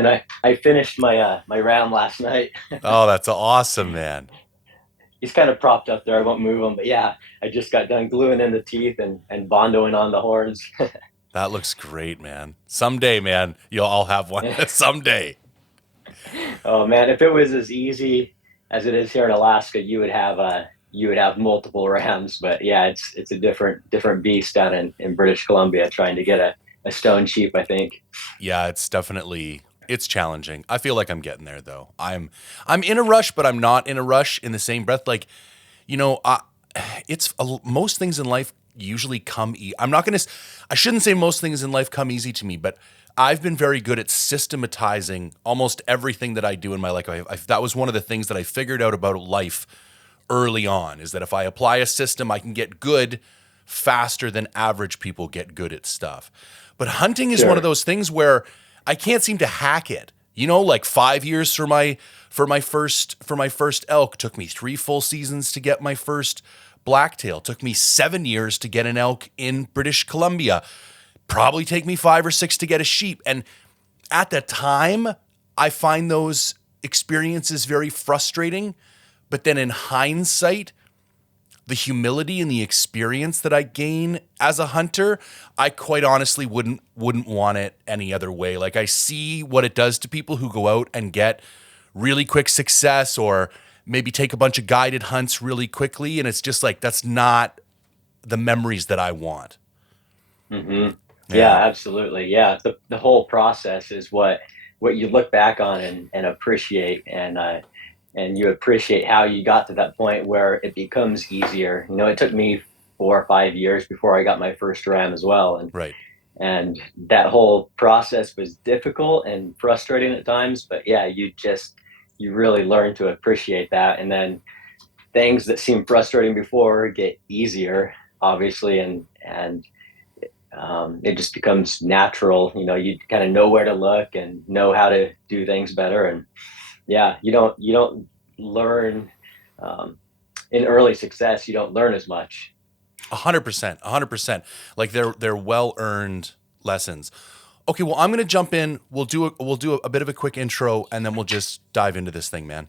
And I finished my round last night. Oh, that's awesome, man. He's kind of propped up there. I won't move him, but yeah, I just got done gluing in the teeth and bondoing on the horns. That looks great, man. Someday, man, you'll all have one. Someday. Oh man, if it was as easy as it is here in Alaska, you would have multiple rams. But yeah, it's a different beast down in British Columbia trying to get a stone sheep, I think. Yeah, it's challenging. I feel like I'm getting there though. I'm in a rush, but I'm not in a rush in the same breath. Like, you know, most things in life usually come I'm not going to I shouldn't say most things in life come easy to me, but I've been very good at systematizing almost everything that I do in my life. That was one of the things that I figured out about life early on, is that if I apply a system, I can get good faster than average people get good at stuff. But hunting is one of Sure. those things where I can't seem to hack it. You know, like 5 years for my first elk took me 3 full seasons to get my first blacktail. Took me 7 years to get an elk in British Columbia. Probably take me 5 or 6 to get a sheep. And at the time, I find those experiences very frustrating. But then in hindsight, the humility and the experience that I gain as a hunter, I quite honestly wouldn't want it any other way. Like, I see what it does to people who go out and get really quick success, or maybe take a bunch of guided hunts really quickly, and it's just like, that's not the memories that I want. Hmm. Yeah, Yeah. absolutely. Yeah, the whole process is what you look back on and appreciate, and you appreciate how you got to that point where it becomes easier. You know, it took me 4 or 5 years before I got my first ram as well, Right. and that whole process was difficult and frustrating at times. But yeah, you really learn to appreciate that, and then things that seem frustrating before get easier, obviously, and it just becomes natural. You know, you kind of know where to look and know how to do things better. And yeah, you don't learn um, in early success. You don't learn as much. 100%. 100%. Like, they're well earned lessons. Okay, well, I'm gonna jump in. We'll do a bit of a quick intro, and then we'll just dive into this thing, man.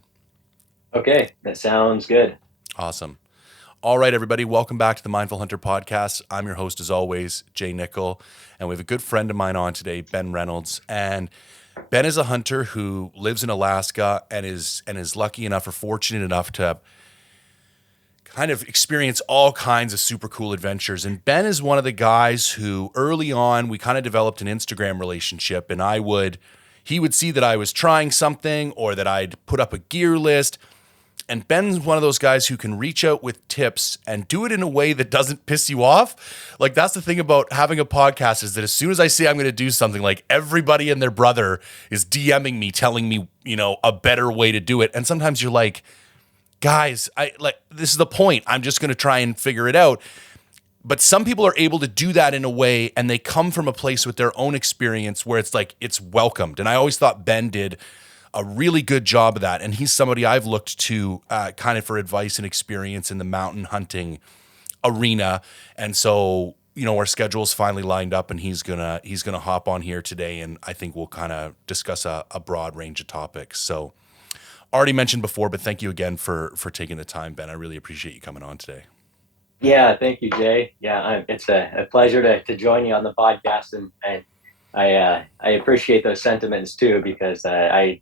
Okay, that sounds good. Awesome. All right, everybody, welcome back to the Mindful Hunter podcast. I'm your host, as always, Jay Nichol, and we have a good friend of mine on today, Ben Reynolds. And Ben is a hunter who lives in Alaska and is lucky enough or fortunate enough to kind of experience all kinds of super cool adventures. And Ben is one of the guys who early on we kind of developed an Instagram relationship, and he would see that I was trying something or that I'd put up a gear list. And Ben's one of those guys who can reach out with tips and do it in a way that doesn't piss you off. Like, that's the thing about having a podcast, is that as soon as I say I'm going to do something, like, everybody and their brother is DMing me, telling me, a better way to do it. And sometimes you're like, guys, this is the point. I'm just going to try and figure it out. But some people are able to do that in a way, and they come from a place with their own experience where it's like it's welcomed. And I always thought Ben did a really good job of that. And he's somebody I've looked to kind of for advice and experience in the mountain hunting arena. And so, our schedule's finally lined up, and he's gonna hop on here today, and I think we'll kind of discuss a broad range of topics. So, already mentioned before, but thank you again for taking the time, Ben. I really appreciate you coming on today. Yeah, thank you, Jay. Yeah, it's a pleasure to join you on the podcast, and I appreciate those sentiments too, because I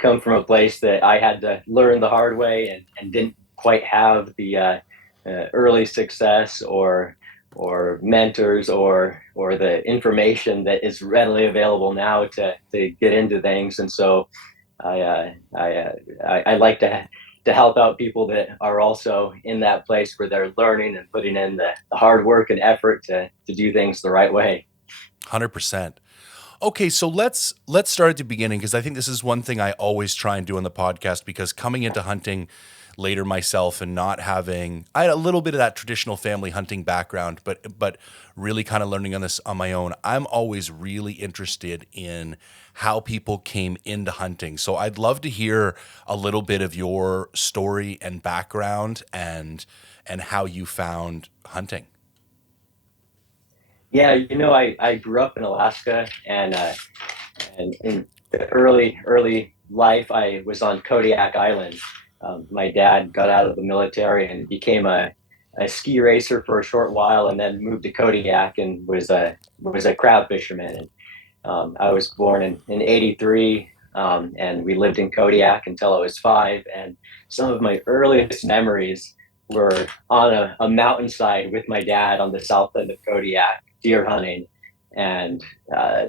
come from a place that I had to learn the hard way, and didn't quite have the early success or mentors or the information that is readily available now to get into things. And so I like to help out people that are also in that place where they're learning and putting in the hard work and effort to do things the right way. 100%. Okay, so let's start at the beginning, because I think this is one thing I always try and do on the podcast, because coming into hunting later myself and not having, I had a little bit of that traditional family hunting background, but really kind of learning on this on my own. I'm always really interested in how people came into hunting. So I'd love to hear a little bit of your story and background, and how you found hunting. Yeah, I grew up in Alaska, and in the early life, I was on Kodiak Island. My dad got out of the military and became a ski racer for a short while, and then moved to Kodiak and was a crab fisherman. And I was born in '83, and we lived in Kodiak until I was 5. And some of my earliest memories were on a mountainside with my dad on the south end of Kodiak, deer hunting. And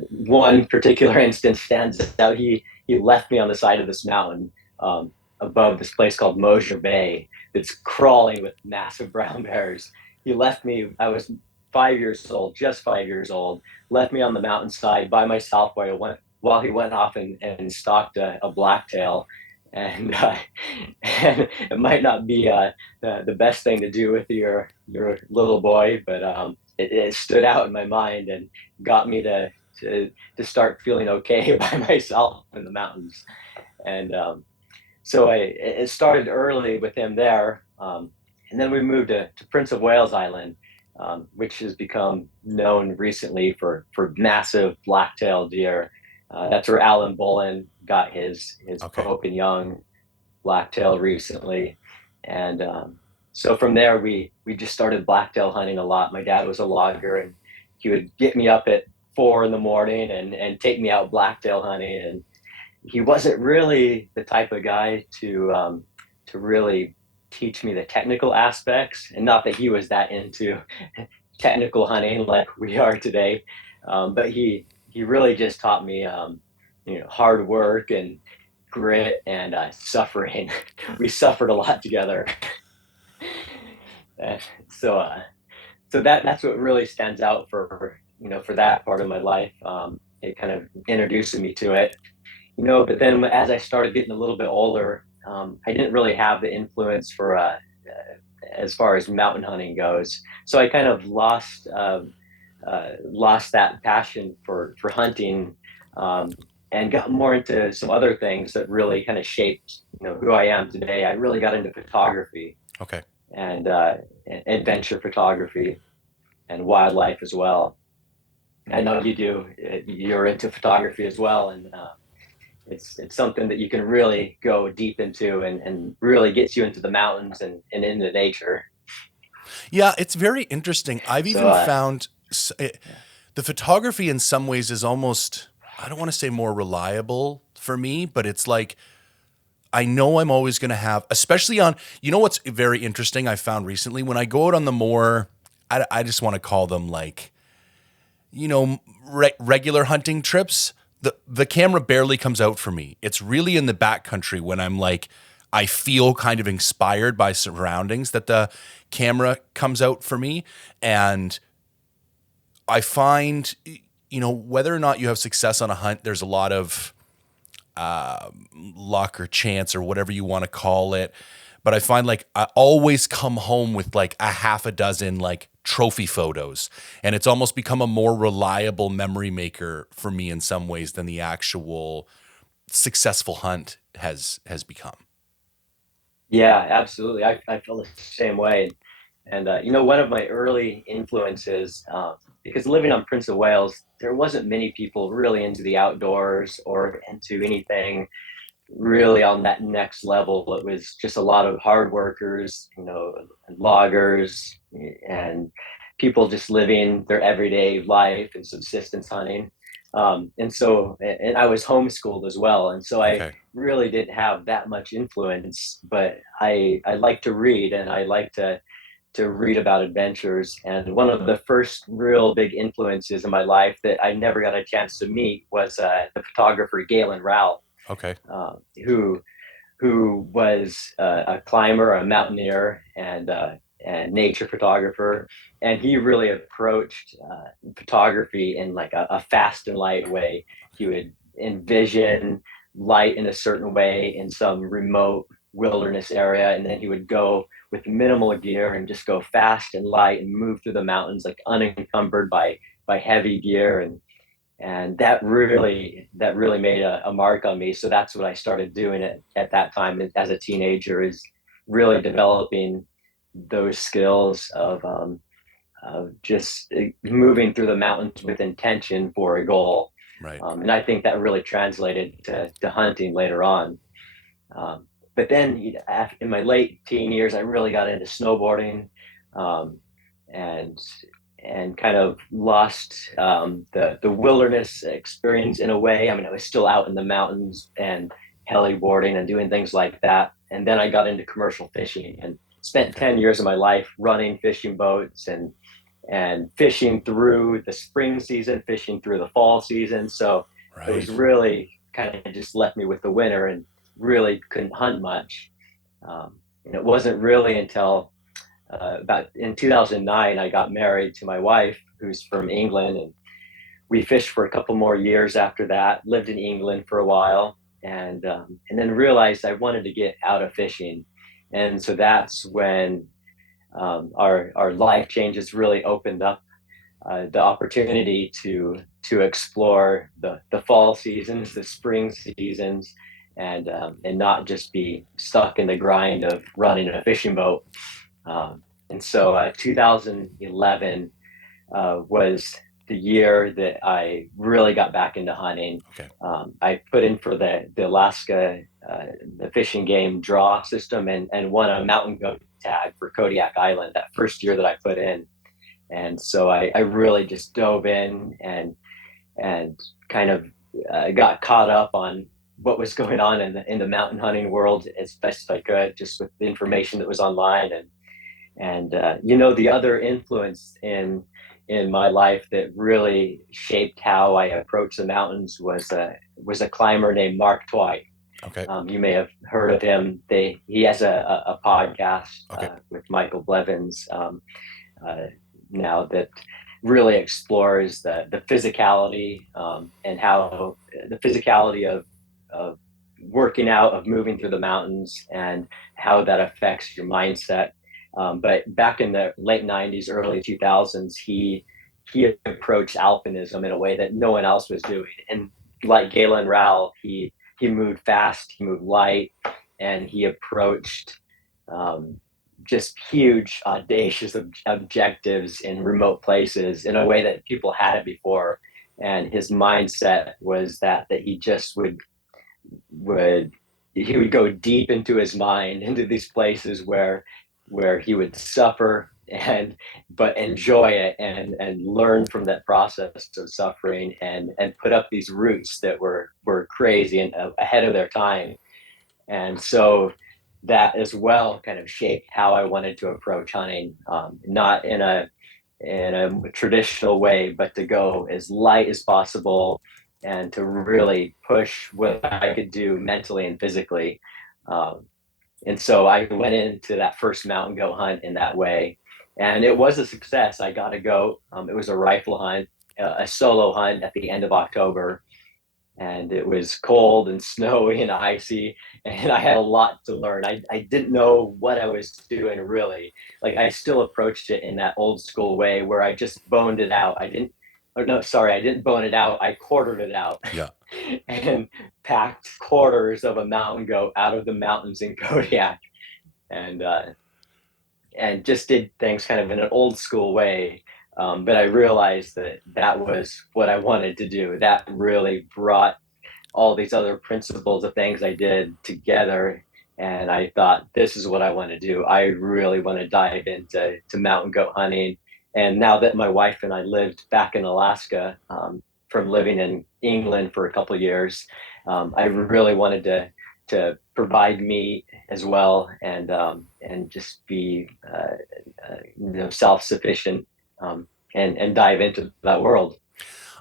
one particular instance stands out. He left me on the side of this mountain, above this place called Mosier Bay that's crawling with massive brown bears. He left me. I was 5 years old, just 5 years old, left me on the mountainside by myself while he went off and stalked a blacktail. And, and it might not be the best thing to do with your little boy, but it stood out in my mind and got me to start feeling okay by myself in the mountains. And so it started early with him there. And then we moved to Prince of Wales Island, which has become known recently for massive black-tailed deer. That's where Alan Bullen got his Okay. Pope and Young blacktail recently. And so from there, we just started blacktail hunting a lot. My dad was a logger, and he would get me up at 4 in the morning and take me out blacktail hunting. And he wasn't really the type of guy to really teach me the technical aspects, and not that he was that into technical hunting like we are today, but he really just taught me hard work and grit and suffering. We suffered a lot together. And so that's what really stands out for that part of my life. It kind of introduced me to it. But then as I started getting a little bit older, I didn't really have the influence for as far as mountain hunting goes. So I kind of lost that passion for hunting, um, and got more into some other things that really kind of shaped who I am today. I really got into photography Okay. and adventure photography and wildlife as well. I know you do. You're into photography as well, and it's something that you can really go deep into and really gets you into the mountains and into nature. Yeah, it's very interesting. I've So even found yeah. the photography in some ways is almost, I don't want to say more reliable for me, but it's like I know I'm always going to have, especially on, what's very interesting I found recently when I go out on the more, I just want to call them like, regular hunting trips, the camera barely comes out for me. It's really in the backcountry when I'm like, I feel kind of inspired by surroundings that the camera comes out for me. And I find, whether or not you have success on a hunt, there's a lot of luck or chance or whatever you want to call it. But I find like I always come home with like a half a dozen like trophy photos. And it's almost become a more reliable memory maker for me in some ways than the actual successful hunt has become. Yeah, absolutely. I feel the same way. And one of my early influences, because living on Prince of Wales, there wasn't many people really into the outdoors or into anything really on that next level. It was just a lot of hard workers, loggers, and people just living their everyday life and subsistence hunting. And I was homeschooled as well, and so I Okay. really didn't have that much influence. But I like to read, and I like to read about adventures. And one of the first real big influences in my life that I never got a chance to meet was the photographer Galen Rowell, Okay. uh, who was a climber, a mountaineer, and nature photographer. And he really approached photography in like a fast and light way. He would envision light in a certain way in some remote wilderness area, and then he would go with minimal gear and just go fast and light and move through the mountains like unencumbered by heavy gear. And that really made a mark on me. So that's what I started doing at that time as a teenager, is really developing those skills just moving through the mountains with intention for a goal. Right. And I think that really translated to hunting later on. Um, but then in my late teen years, I really got into snowboarding, um, and kind of lost the wilderness experience in a way. I mean, I was still out in the mountains and heliboarding and doing things like that. And then I got into commercial fishing and spent Okay. 10 years of my life running fishing boats and fishing through the spring season, fishing through the fall season. So it was Right. really kind of just left me with the winter and really couldn't hunt much. And it wasn't really until about in 2009 I got married to my wife, who's from England, and we fished for a couple more years after that. Lived in England for a while, and then realized I wanted to get out of fishing, and so that's when our life changes really opened up the opportunity to explore the fall seasons, the spring seasons, and not just be stuck in the grind of running a fishing boat. And so 2011 was the year that I really got back into hunting. Okay. I put in for the Alaska the fishing game draw system and won a mountain goat tag for Kodiak Island that first year that I put in. And so I really just dove in and kind of got caught up on what was going on in the mountain hunting world as best as I could, just with the information that was online. And the other influence in my life that really shaped how I approached the mountains was a climber named Mark Twight. Okay. You may have heard of him. He has a podcast Okay. with Michael Blevins uh, now that really explores the physicality, and how the physicality of working out, of moving through the mountains, and how that affects your mindset. But back in the late 90s, early 2000s, he approached alpinism in a way that no one else was doing. And like Galen Rowell, he moved fast, he moved light, and he approached um, just huge, audacious objectives in remote places in a way that people hadn't before. And his mindset was that he just would he would go deep into his mind, into these places where he would suffer and but enjoy it and learn from that process of suffering and put up these routes that were crazy and ahead of their time. And so that as well kind of shaped how I wanted to approach hunting, not in a traditional way, but to go as light as possible and to really push what I could do mentally and physically. Um, and so I went into that first mountain goat hunt in that way, and it was a success. I got a goat. It was a rifle hunt, a solo hunt at the end of October, and it was cold and snowy and icy, and I had a lot to learn. I didn't know what I was doing really. Like, I still approached it in that old school way where I just boned it out. I didn't bone it out, I quartered it out. Yeah. And packed quarters of a mountain goat out of the mountains in Kodiak, and just did things kind of in an old school way. But I realized that was what I wanted to do. That really brought all these other principles of things I did together. And I thought, this is what I want to do. I really want to dive into mountain goat hunting. And now that my wife and I lived back in Alaska, from living in England for a couple of years, I really wanted to provide meat as well, and just be self sufficient, and dive into that world.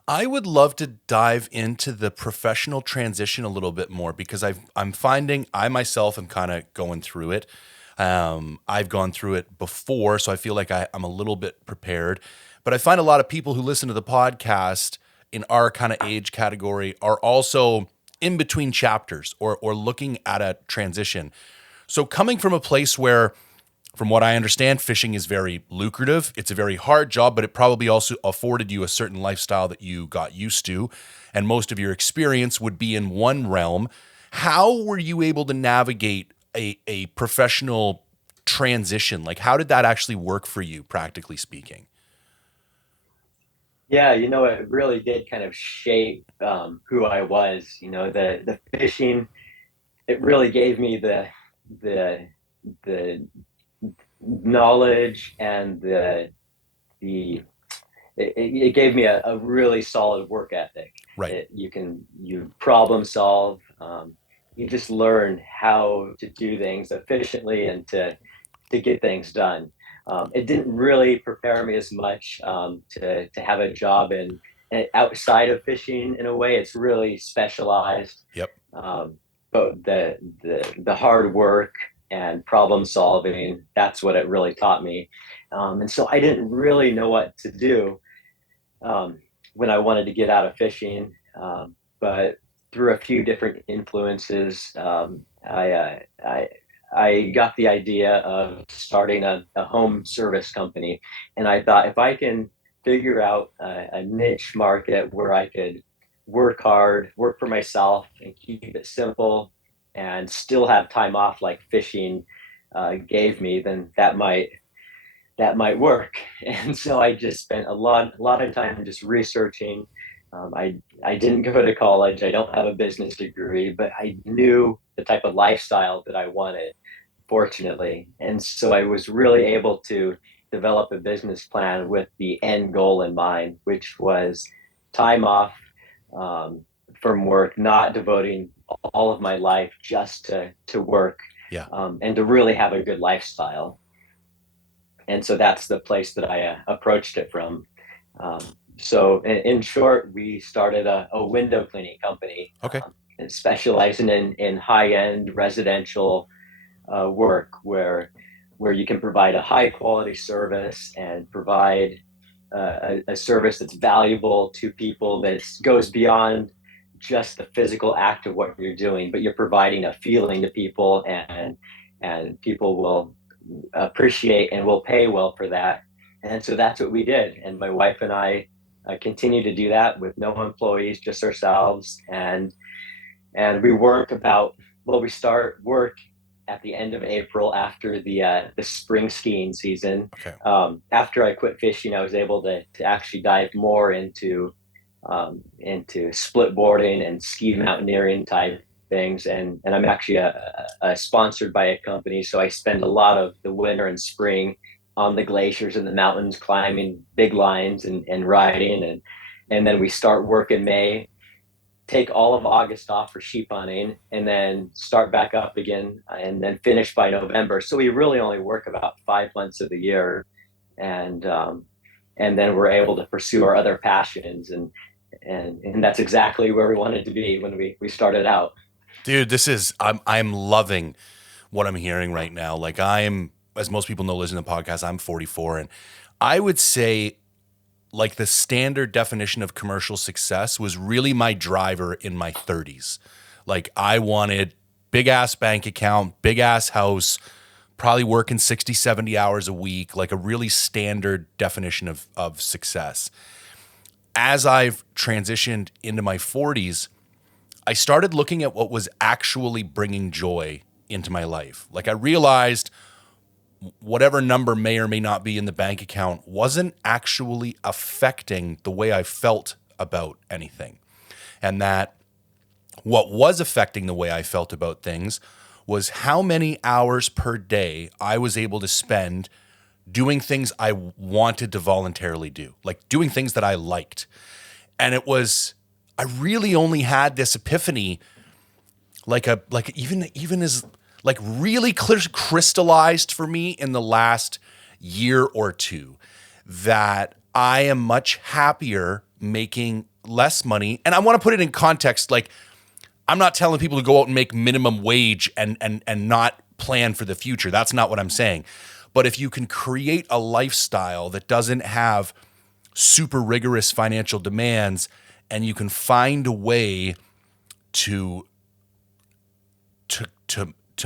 I would love to dive into the professional transition a little bit more because I'm finding I myself am kind of going through it. I've gone through it before, so I feel like I'm a little bit prepared. But I find a lot of people who listen to the podcast in our kind of age category are also in between chapters or looking at a transition. So coming from a place where, from what I understand, fishing is very lucrative. It's a very hard job, but it probably also afforded you a certain lifestyle that you got used to, and most of your experience would be in one realm. How were you able to navigate a professional transition? Like, how did that actually work for you, practically speaking? Yeah, it really did kind of shape who I was. The fishing, it really gave me the the knowledge and the it gave me a really solid work ethic. Right. You problem solve. You just learn how to do things efficiently and to get things done. It didn't really prepare me as much to have a job in outside of fishing. In a way, it's really specialized. Yep. Um, but the hard work and problem solving, that's what it really taught me. And so I didn't really know what to do um, when I wanted to get out of fishing. But through a few different influences, I got the idea of starting a home service company, and I thought if I can figure out a niche market where I could work hard, work for myself, and keep it simple, and still have time off like fishing gave me, then that might work. And so I just spent a lot of time just researching. I didn't go to college. I don't have a business degree, but I knew the type of lifestyle that I wanted, fortunately. And so I was really able to develop a business plan with the end goal in mind, which was time off um, from work, not devoting all of my life just to work, Yeah. and to really have a good lifestyle. And so that's the place that I approached it from. Um, so in short, we started a window cleaning company, Okay. and specializing in high end residential work where you can provide a high quality service and provide a service that's valuable to people that goes beyond just the physical act of what you're doing, but you're providing a feeling to people, and people will appreciate and will pay well for that. And so that's what we did. And my wife and I continue to do that with no employees, just ourselves. And we work about we start work at the end of April after the spring skiing season. Okay. After I quit fishing, I was able to actually dive more into split boarding and ski mountaineering type things. And I'm actually sponsored by a company, so I spend a lot of the winter and spring on the glaciers and the mountains, climbing big lines and riding. And then we start work in May, take all of August off for sheep hunting, and then start back up again, and then finish by November. So we really only work about 5 months of the year, and then we're able to pursue our other passions, and that's exactly where we wanted to be when we started out. Dude, I'm loving what I'm hearing right now. Like I'm, as most people know, listening to the podcast, I'm 44, and I would say like the standard definition of commercial success was really my driver in my 30s. Like I wanted big ass bank account, big ass house, probably working 60, 70 hours a week, like a really standard definition of success. As I've transitioned into my 40s, I started looking at what was actually bringing joy into my life. Like I realized whatever number may or may not be in the bank account wasn't actually affecting the way I felt about anything. And that what was affecting the way I felt about things was how many hours per day I was able to spend doing things I wanted to voluntarily do, like doing things that I liked. And I really only had this epiphany, even as like really clear crystallized for me in the last year or two, that I am much happier making less money. And I want to put it in context. Like I'm not telling people to go out and make minimum wage and not plan for the future. That's not what I'm saying. But if you can create a lifestyle that doesn't have super rigorous financial demands, and you can find a way to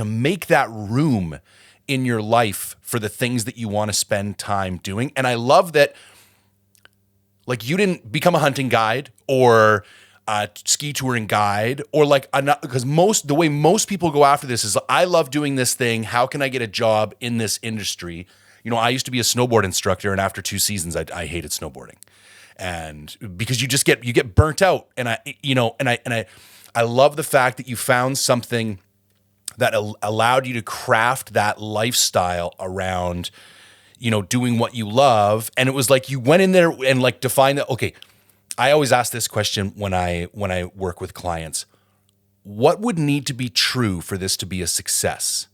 make that room in your life for the things that you want to spend time doing. And I love that, like, you didn't become a hunting guide or a ski touring guide, or like, because the way most people go after this is, I love doing this thing. How can I get a job in this industry? You know, I used to be a snowboard instructor, and after 2 seasons, I hated snowboarding. and because you get burnt out. And I love the fact that you found something that allowed you to craft that lifestyle around, doing what you love. And it was like you went in there and like defined that. Okay, I always ask this question when I work with clients: what would need to be true for this to be a success?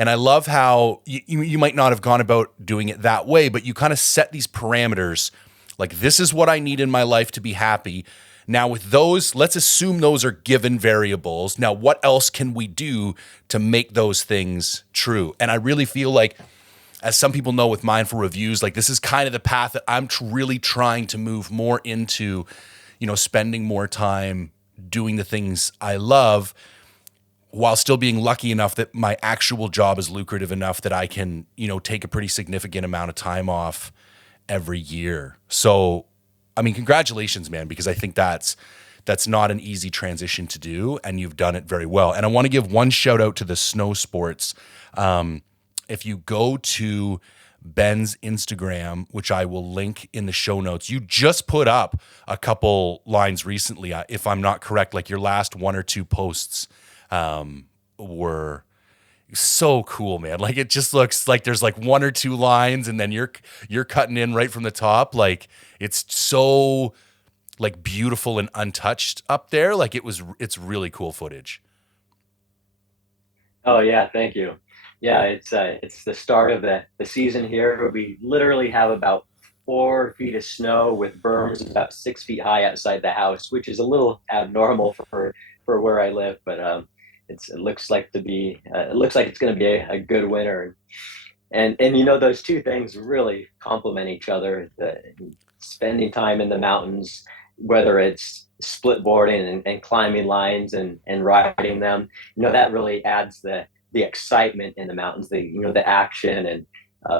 And I love how you might not have gone about doing it that way, but you kind of set these parameters, like, this is what I need in my life to be happy. Now, with those, let's assume those are given variables. Now, what else can we do to make those things true? And I really feel like, as some people know with Mindful Reviews, like, this is kind of the path that I'm really trying to move more into, spending more time doing the things I love, while still being lucky enough that my actual job is lucrative enough that I can, take a pretty significant amount of time off every year. So, I mean, congratulations, man, because I think that's not an easy transition to do, and you've done it very well. And I want to give one shout out to the snow sports. If you go to Ben's Instagram, which I will link in the show notes, you just put up a couple lines recently, if I'm not correct, like your last one or two posts were so cool, man. Like, it just looks like there's like one or two lines, and then you're cutting in right from the top. Like, it's so like beautiful and untouched up there. Like, it's really cool footage. Oh yeah, thank you. Yeah, it's the start of the season here. We literally have about 4 feet of snow with berms about 6 feet high outside the house, which is a little abnormal for where I live. But it looks like it looks like it's going to be a good winter. And those two things really complement each other. Spending time in the mountains, whether it's split boarding and climbing lines and riding them, that really adds the excitement in the mountains, the action. And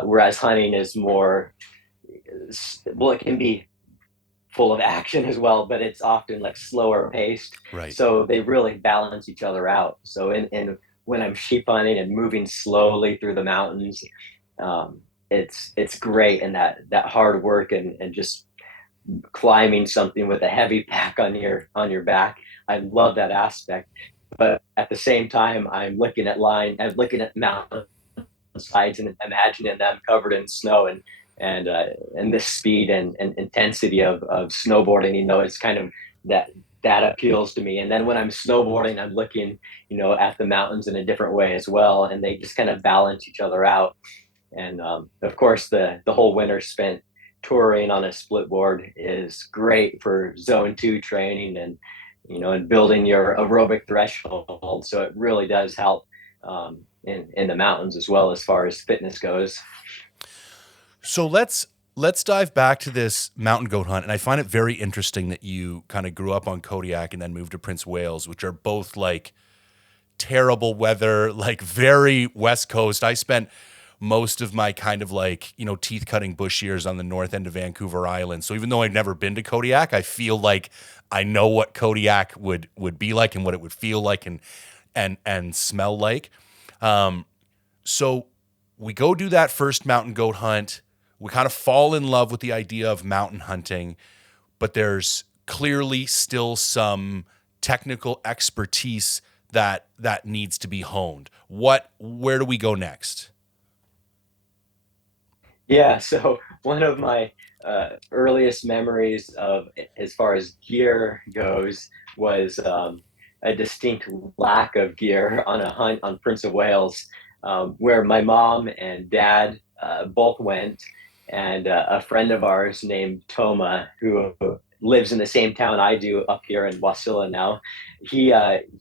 whereas hunting is more, well, it can be full of action as well, but it's often like slower paced. Right. So they really balance each other out. So in when I'm sheep hunting and moving slowly through the mountains, it's great. And that hard work and just climbing something with a heavy pack on your back, I love that aspect. But at the same time, I'm looking at mountain sides and imagining them covered in snow, and the speed and intensity of snowboarding. It's kind of that appeals to me. And then when I'm snowboarding, I'm looking, at the mountains in a different way as well, and they just kind of balance each other out. And of course, the whole winter spent touring on a split board is great for zone 2 training and building your aerobic threshold. So it really does help in the mountains as well as far as fitness goes. So let's dive back to this mountain goat hunt. And I find it very interesting that you kind of grew up on Kodiak and then moved to Prince Wales, which are both like terrible weather, like very West Coast. I spent most of my kind of like, teeth cutting bush years on the north end of Vancouver Island. So even though I've never been to Kodiak, I feel like I know what Kodiak would be like and what it would feel like and smell like. So we go do that first mountain goat hunt. We kind of fall in love with the idea of mountain hunting, but there's clearly still some technical expertise that needs to be honed. Where do we go next? Yeah, so one of my earliest memories of, as far as gear goes, was a distinct lack of gear on a hunt on Prince of Wales, where my mom and dad both went, and a friend of ours named Toma, who lives in the same town I do up here in Wasilla now, he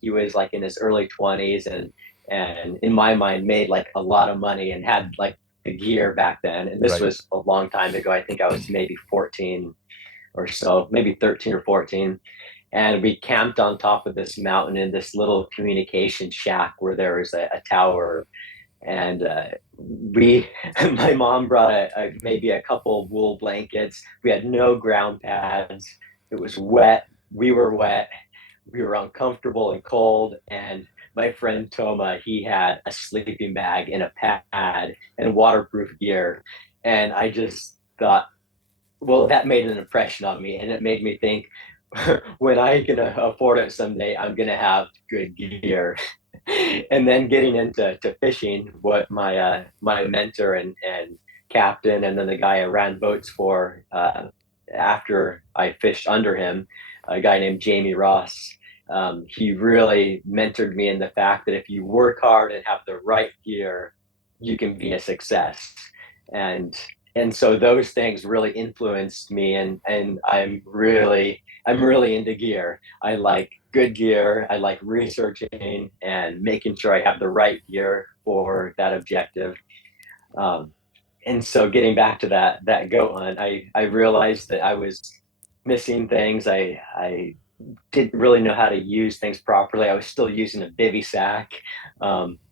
was like in his early 20s, and in my mind made like a lot of money and had like the gear back then. And this Right. was a long time ago. I think I was maybe 14 or so, maybe 13 or 14. And we camped on top of this mountain in this little communication shack where there was a tower. And my mom brought maybe a couple of wool blankets. We had no ground pads. It was wet. We were wet. We were uncomfortable and cold. And my friend Toma, he had a sleeping bag and a pad and waterproof gear. And I just thought, well, that made an impression on me, and it made me think, when I can afford it someday, I'm gonna have good gear. And then getting into fishing, what my mentor and captain, and then the guy I ran boats for, after I fished under him, a guy named Jamie Ross. He really mentored me in the fact that if you work hard and have the right gear, you can be a success. And and so those things really influenced me, and I'm really into gear. I like good gear. I like researching and making sure I have the right gear for that objective. Um, and so getting back to that goat hunt, I realized that I was missing things. I didn't really know how to use things properly. I was still using a bivy sack,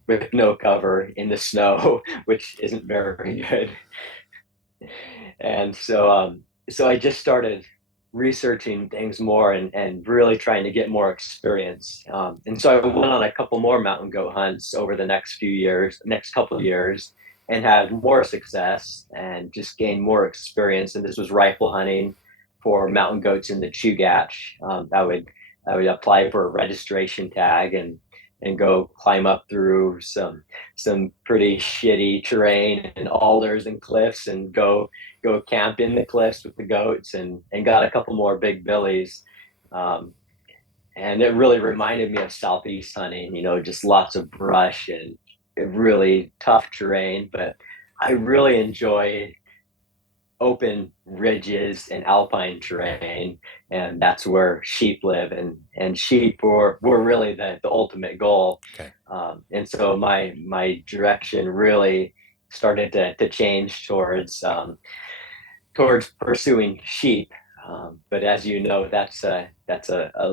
with no cover in the snow, which isn't very good. And so I just started researching things more, and really trying to get more experience. And so I went on a couple more mountain goat hunts over the next couple of years, and had more success and just gained more experience. And this was rifle hunting for mountain goats in the Chugach. I would apply for a registration tag, and go climb up through some pretty shitty terrain and alders and cliffs, and go camp in the cliffs with the goats, and got a couple more big billies. Um, and it really reminded me of southeast hunting, just lots of brush and really tough terrain. But I really enjoy open ridges and alpine terrain, and that's where sheep live, and sheep were really the ultimate goal. Okay. And so my direction really started to change towards pursuing sheep. But as you know, that's a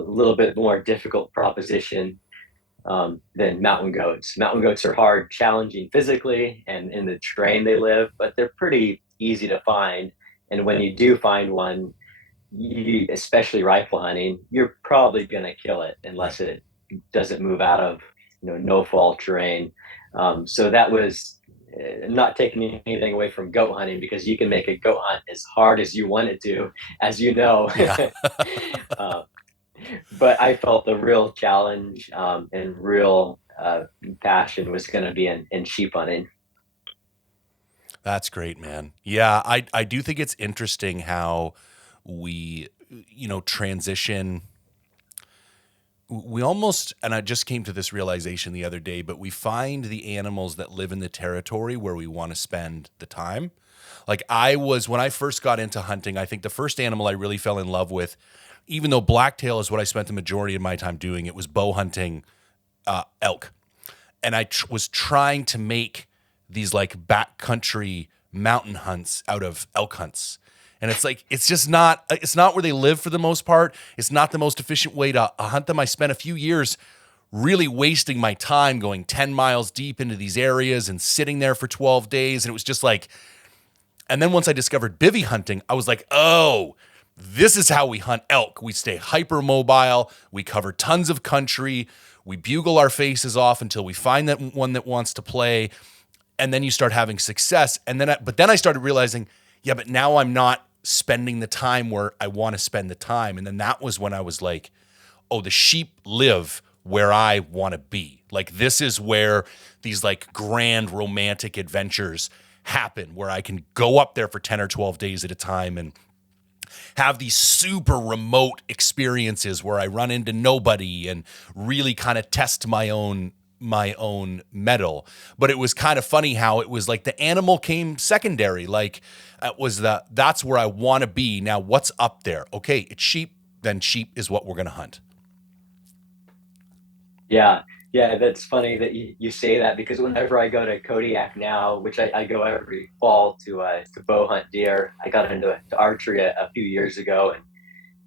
little bit more difficult proposition, than mountain goats. Mountain goats are hard, challenging physically and in the terrain they live, but they're pretty easy to find. And when you do find one, especially rifle hunting, you're probably going to kill it Right. unless it doesn't move out of no fall terrain. So that was, not taking anything away from goat hunting, because you can make a goat hunt as hard as you want it to, as you know. Yeah. uh, but I felt the real challenge, and real passion was going to be in sheep hunting. That's great, man. Yeah, I do think it's interesting how we, transition. We almost, and I just came to this realization the other day, but we find the animals that live in the territory where we want to spend the time. Like when I first got into hunting, I think the first animal I really fell in love with, even though blacktail is what I spent the majority of my time doing, it was bow hunting elk. And I was trying to make these like backcountry mountain hunts out of elk hunts. And it's like, it's not where they live for the most part. It's not the most efficient way to hunt them. I spent a few years really wasting my time going 10 miles deep into these areas and sitting there for 12 days. And it was just like, and then once I discovered bivy hunting, I was like, oh, this is how we hunt elk. We stay hypermobile. We cover tons of country. We bugle our faces off until we find that one that wants to play. And then you start having success. But then I started realizing, yeah, but now I'm not spending the time where I want to spend the time. And then that was when I was like, oh, the sheep live where I want to be. Like, this is where these like grand romantic adventures happen, where I can go up there for 10 or 12 days at a time and have these super remote experiences where I run into nobody and really kind of test my own metal. But it was kind of funny how it was like the animal came secondary. Like, that's where I want to be. Now what's up there? Okay, it's sheep. Then sheep is what we're going to hunt. Yeah, yeah, that's funny that you say that, because whenever I go to Kodiak now, which I go every fall to bow hunt deer. I got into to archery a few years ago,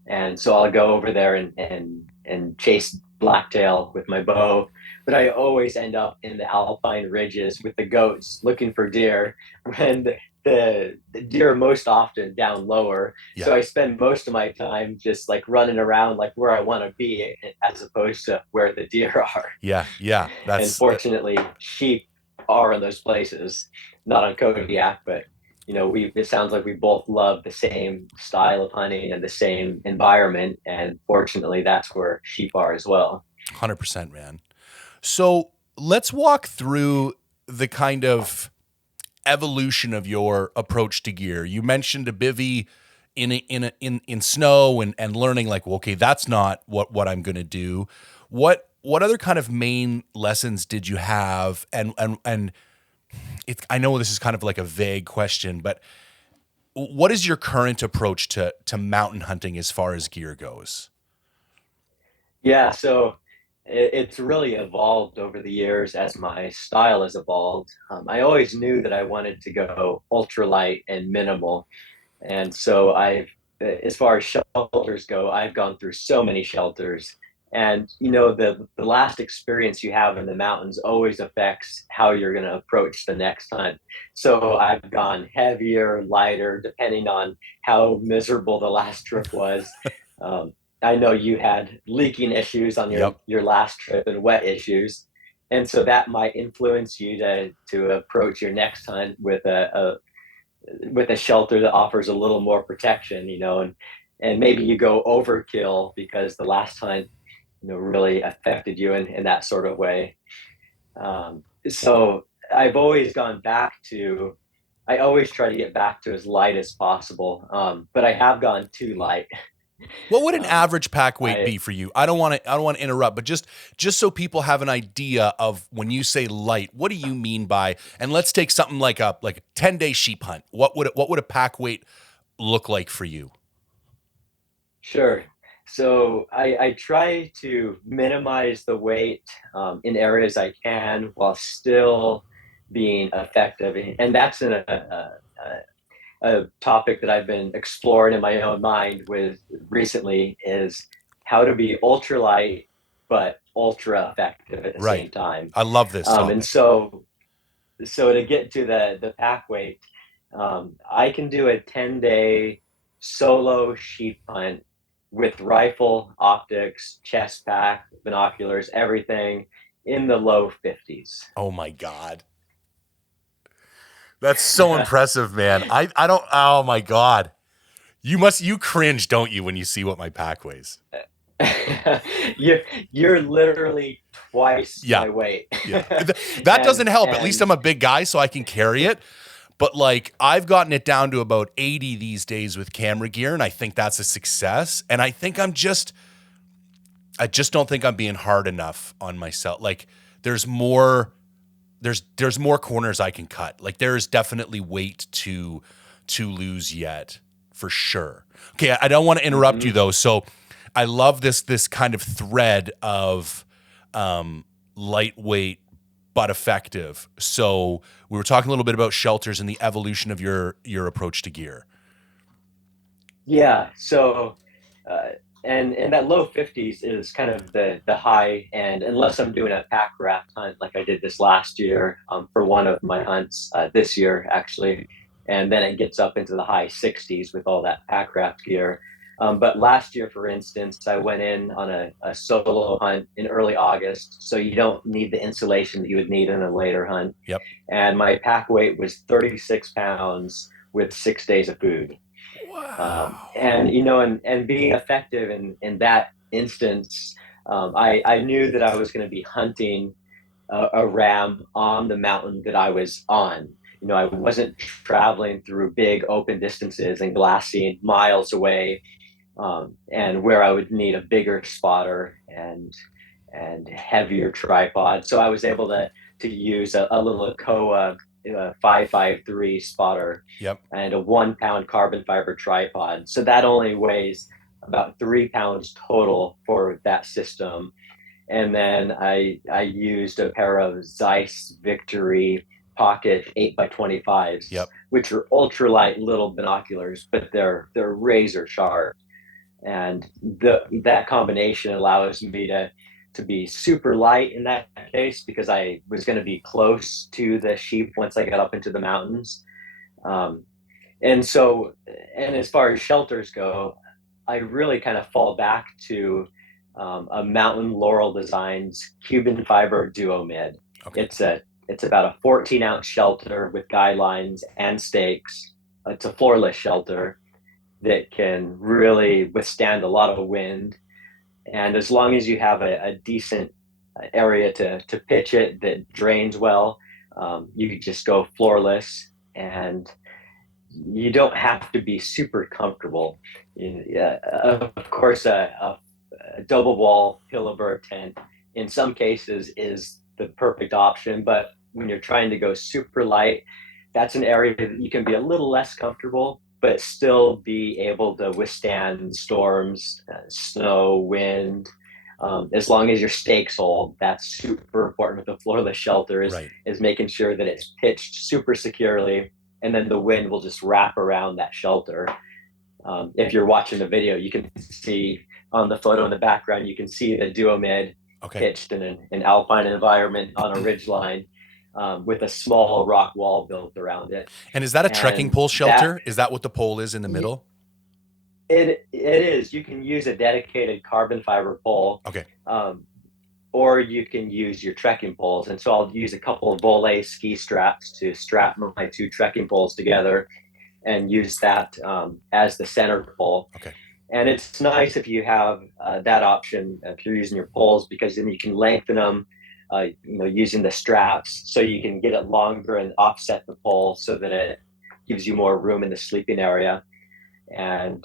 and so I'll go over there and chase blacktail with my bow. But I always end up in the alpine ridges with the goats looking for deer, when the deer are most often down lower. Yeah. So I spend most of my time just like running around like where I want to be, as opposed to where the deer are. Yeah. Yeah. And That's fortunately, sheep are in those places, not on Kodiak, but it sounds like we both love the same style of hunting and the same environment, and fortunately, that's where sheep are as well. 100%, man. So let's walk through the kind of evolution of your approach to gear. You mentioned a bivy in snow and learning like, well, okay, that's not what I'm going to do. What other kind of main lessons did you have? And I know this is kind of like a vague question, but what is your current approach to mountain hunting as far as gear goes? Yeah, so it's really evolved over the years as my style has evolved. I always knew that I wanted to go ultralight and minimal. And so as far as shelters go, I've gone through so many shelters. And the last experience you have in the mountains always affects how you're going to approach the next hunt. So I've gone heavier, lighter, depending on how miserable the last trip was. Um, I know you had leaking issues on Yep. your last trip and wet issues. And so that might influence you to approach your next hunt with a shelter that offers a little more protection, and maybe you go overkill because the last time, really affected you in that sort of way. So I've always gone back to, I always try to get back to as light as possible, but I have gone too light. What would an Um, average pack weight I be for you? I don't want to interrupt, but just so people have an idea of when you say light, what do you mean by? And let's take something like a 10-day sheep hunt. What would a pack weight look like for you? Sure. So I try to minimize the weight in areas I can while still being effective. And that's a topic that I've been exploring in my own mind with recently is how to be ultralight but ultra effective at the Right. same time. I love this And topic. so to get to the pack weight, I can do a 10-day solo sheep hunt with rifle, optics, chest pack, binoculars, everything in the low 50s. Oh my God. That's so impressive, man. I don't oh my God. You cringe, don't you, when you see what my pack weighs? you're you're literally twice Yeah. my weight. Yeah. That and doesn't help. At least and I'm a big guy so I can carry it. But like I've gotten it down to about 80 these days with camera gear, and I think that's a success. And I just don't think I'm being hard enough on myself. Like there's more there's more corners I can cut. Like there is definitely weight to lose yet, for sure. Okay, I don't want to interrupt you Mhm. though. So I love this kind of thread of lightweight but effective. So we were talking a little bit about shelters and the evolution of your approach to gear. Yeah. So, uh, and that low 50s is kind of the high end, unless I'm doing a pack rat hunt like I did this last year for one of my hunts this year actually, and then it gets up into the high 60s with all that pack rat gear. But last year, for instance, I went in on a solo hunt in early August, so you don't need the insulation that you would need in a later hunt. Yep. And my pack weight was 36 pounds with 6 days of food. Wow. And and being effective in that instance, I knew that I was going to be hunting a ram on the mountain that I was on. I wasn't traveling through big open distances and glassing miles away, and where I would need a bigger spotter and heavier tripod. So I was able to use a little Koa 553 spotter Yep. and a 1 pound carbon fiber tripod. So that only weighs about 3 pounds total for that system. And then I used a pair of Zeiss Victory Pocket 8x25s, Yep. which are ultralight little binoculars, but they're razor sharp. And that combination allows me to be super light in that case because I was going to be close to the sheep once I got up into the mountains. Um, and so, and as far as shelters go, I really kind of fall back to a Mountain Laurel Designs Cuban fiber duo mid. Okay. It's a it's about a 14-ounce shelter with guidelines and stakes. it's a floorless shelter that can really withstand a lot of wind. And as long as you have a decent area to pitch it that drains well, you could just go floorless, and you don't have to be super comfortable. Yeah, of course, a double wall pillowbird tent in some cases is the perfect option, but when you're trying to go super light, that's an area that you can be a little less comfortable, but still be able to withstand storms, snow, wind. As long as your stakes hold, that's super important with the floorless shelter Right. is making sure that it's pitched super securely, and then the wind will just wrap around that shelter. If you're watching the video, you can see on the photo in the background, you can see the duomid Okay. pitched in an alpine environment on a ridge line, with a small rock wall built around it. And is that a trekking And pole that shelter? Is that what the pole is in the middle? it is. You can use a dedicated carbon fiber pole, Okay. um, or you can use your trekking poles. And so I'll use a couple of Volet ski straps to strap my two trekking poles together and use that as the center pole. Okay. And it's nice if you have that option if you're using your poles, because then you can lengthen them, using the straps, so you can get it longer and offset the pole so that it gives you more room in the sleeping area. And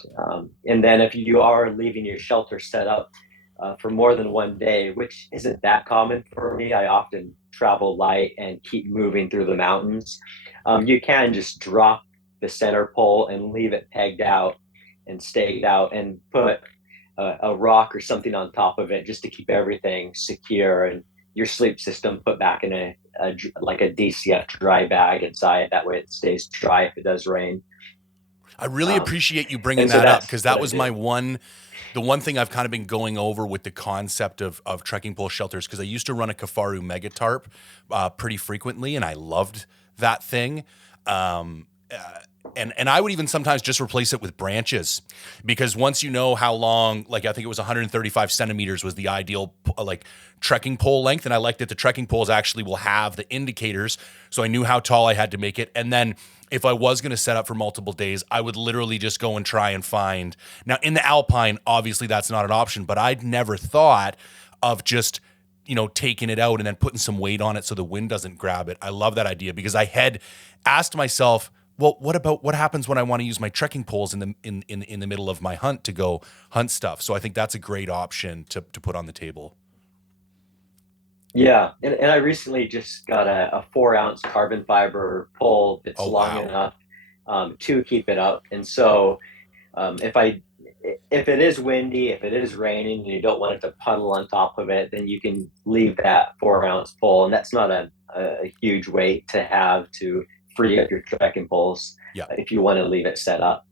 then if you are leaving your shelter set up for more than one day, which isn't that common for me, I often travel light and keep moving through the mountains. You can just drop the center pole and leave it pegged out and staked out, and put a rock or something on top of it just to keep everything secure, and your sleep system put back in like a DCF dry bag inside. That way it stays dry if it does rain. I really Um, appreciate you bringing and so that up, that's because what that I was do. the one thing I've kind of been going over with the concept of trekking pole shelters, because I used to run a Kafaru mega tarp pretty frequently, and I loved that thing. Um, and I would even sometimes just replace it with branches, because once you know how long, like I think it was 135 centimeters was the ideal like trekking pole length, and I liked that the trekking poles actually will have the indicators, so I knew how tall I had to make it. And then if I was going to set up for multiple days, I would literally just go and try and find. Now in the Alpine, obviously that's not an option, but I'd never thought of just taking it out and then putting some weight on it so the wind doesn't grab it. I love that idea, because I had asked myself, well, what happens when I want to use my trekking poles in the middle of my hunt to go hunt stuff? So I think that's a great option to put on the table. Yeah, and I recently just got a 4 ounce carbon fiber pole that's Oh long wow. enough to keep it up. And so if it is windy, if it is raining, and you don't want it to puddle on top of it, then you can leave that 4 ounce pole, and that's not a huge weight to have to free up your trekking poles Yeah. if you want to leave it set up.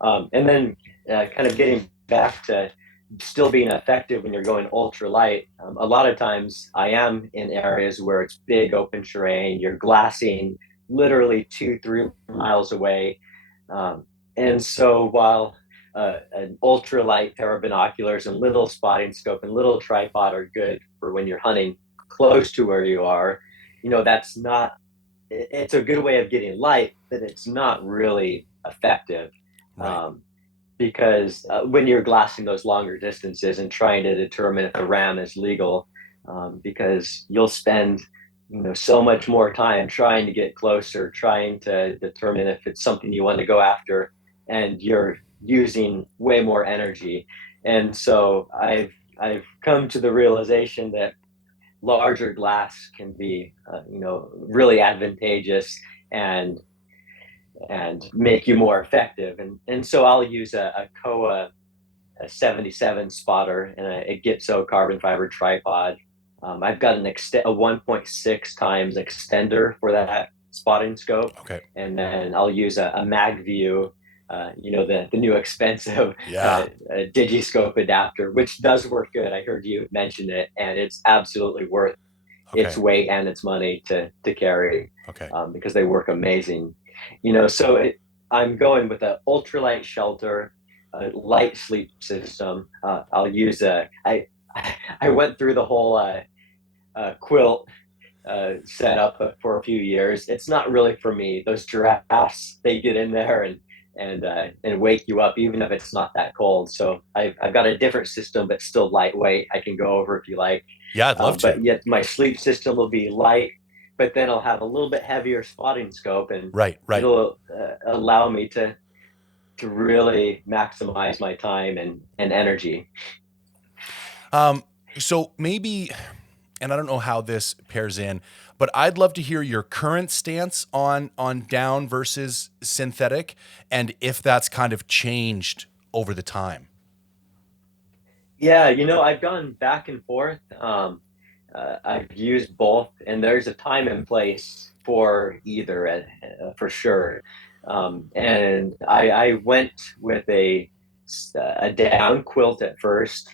And then kind of getting back to still being effective when you're going ultralight. A lot of times I am in areas where it's big open terrain, you're glassing literally 2, 3 miles away. And so while an ultralight pair of binoculars and little spotting scope and little tripod are good for when you're hunting close to where you are, that's not, it's a good way of getting light, but it's not really effective. Right. Um, because when you're glassing those longer distances and trying to determine if a ram is legal, because you'll spend so much more time trying to get closer, trying to determine if it's something you want to go after, and you're using way more energy. And so I've come to the realization that larger glass can be really advantageous and make you more effective. And so I'll use a Koa a 77 spotter and a Gitzo carbon fiber tripod. I've got a 1.6 times extender for that spotting scope, Okay. and then I'll use a Mag View, the new expensive Yeah. Digiscope adapter, which does work good. I heard you mention it, and it's absolutely worth its Okay. weight and its money to carry, Okay. because they work amazing. I'm going with an ultralight shelter, a light sleep system. I'll use a. I went through the whole quilt set up for a few years. It's not really for me. Those giraffes, they get in there and wake you up even if it's not that cold. So I've got a different system, but still lightweight. I can go over if you like. Yeah, I'd love to. But yet my sleep system will be light, but then I'll have a little bit heavier spotting scope, and Right, right. it'll allow me to really maximize my time and energy. So maybe, and I don't know how this pairs in, but I'd love to hear your current stance on down versus synthetic, and if that's kind of changed over the time. Yeah, I've gone back and forth. I've used both, and there's a time and place for either, for sure. And I went with a down quilt at first.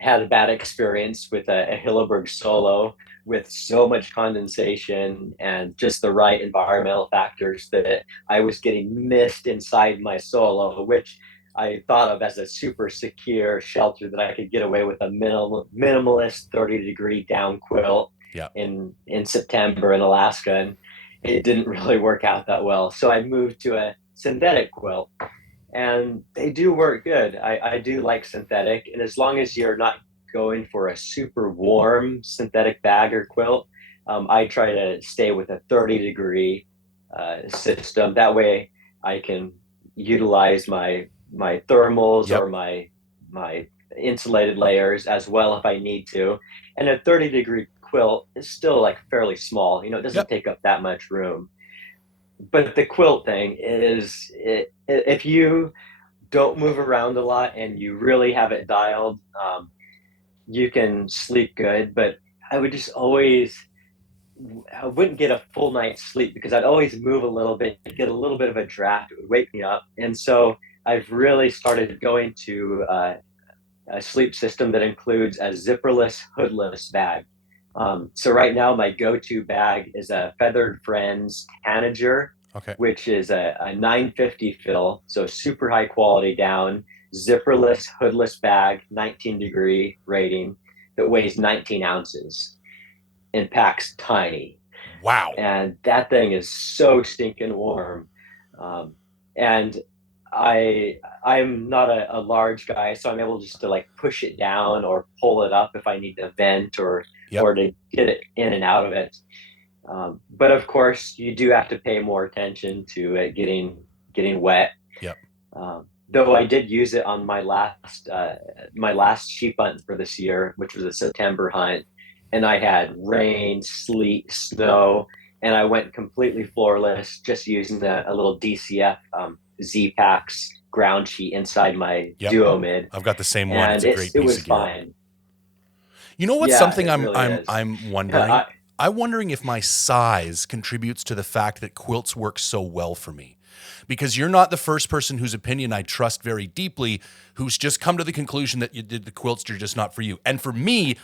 Had a bad experience with a Hilleberg Solo with so much condensation and just the right environmental factors that I was getting mist inside my Solo, which I thought of as a super secure shelter that I could get away with a minimalist 30-degree down quilt Yeah. in September in Alaska. And it didn't really work out that well. So I moved to a synthetic quilt, and they do work good. I do like synthetic. And as long as you're not going for a super warm synthetic bag or quilt, I try to stay with a 30-degree system. That way I can utilize my thermals Yep. or my insulated layers as well if I need to. And a 30-degree quilt is still like fairly small. It doesn't Yep. take up that much room. But the quilt thing is, if you don't move around a lot and you really have it dialed, you can sleep good. But I would just always, I wouldn't get a full night's sleep because I'd always move a little bit, get a little bit of a draft. It would wake me up. And so I've really started going to a sleep system that includes a zipperless, hoodless bag. So right now, my go-to bag is a Feathered Friends Tanager, Okay. which is a 950 fill, so super high quality down, zipperless, hoodless bag, 19-degree rating that weighs 19 ounces and packs tiny. Wow. And that thing is so stinking warm. And I'm not a large guy, so I'm able just to like push it down or pull it up if I need to vent Yep. or to get it in and out of it. But of course, you do have to pay more attention to it getting wet. Yep. Though I did use it on my last sheep hunt for this year, which was a September hunt, and I had rain, sleet, snow, and I went completely floorless, just using a little DCF Z Packs ground sheet inside my Yep. Duo Mid, I've got the same one. It's and a great it piece was of gear. fine. You know what's Yeah, something it I'm really I'm is. I'm wondering? I, I'm wondering if my size contributes to the fact that quilts work so well for me. Because you're not the first person whose opinion I trust very deeply who's just come to the conclusion that you did the quilts are just not for you. And for me,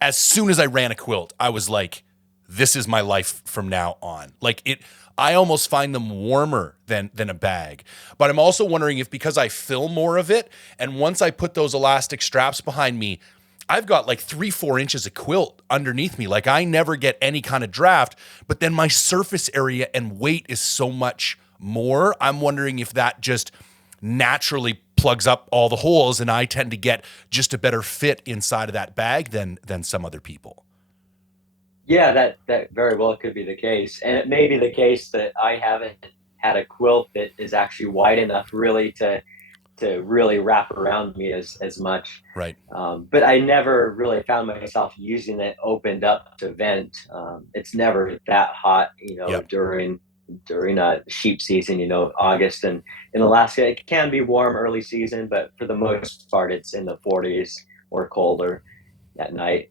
as soon as I ran a quilt, I was like, this is my life from now on. Like it I almost find them warmer than a bag. But I'm also wondering if because I fill more of it, and once I put those elastic straps behind me, I've got like 3-4 inches of quilt underneath me. Like I never get any kind of draft, but then my surface area and weight is so much more. I'm wondering if that just naturally plugs up all the holes and I tend to get just a better fit inside of that bag than some other people. yeah, that very well could be the case, and it may be the case that I haven't had a quilt that is actually wide enough really to really wrap around me as much. Right. But I never really found myself using it opened up to vent. It's never that hot, Yep. during sheep season, August and in Alaska. It can be warm early season, but for the most part, it's in the 40s or colder at night.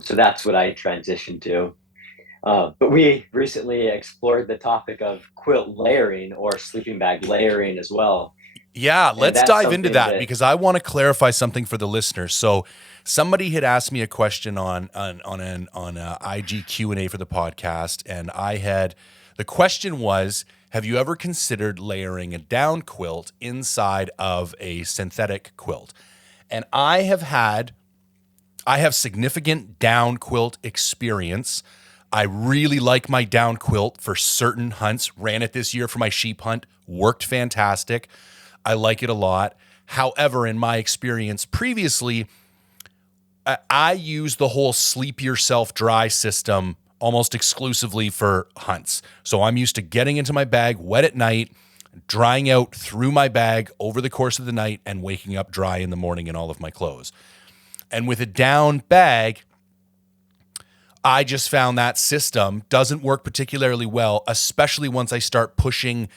So that's what I transitioned to. But we recently explored the topic of quilt layering or sleeping bag layering as well. Yeah, And let's that's dive into something that that, because I want to clarify something for the listeners. So, somebody had asked me a question on a IG Q&A for the podcast, and the question was, have you ever considered layering a down quilt inside of a synthetic quilt? And I have significant down quilt experience. I really like my down quilt for certain hunts. Ran it this year for my sheep hunt, worked fantastic. I like it a lot. However, in my experience previously, I use the whole sleep yourself dry system almost exclusively for hunts. So I'm used to getting into my bag wet at night, drying out through my bag over the course of the night, and waking up dry in the morning in all of my clothes. And with a down bag, I just found that system doesn't work particularly well, especially once I start pushing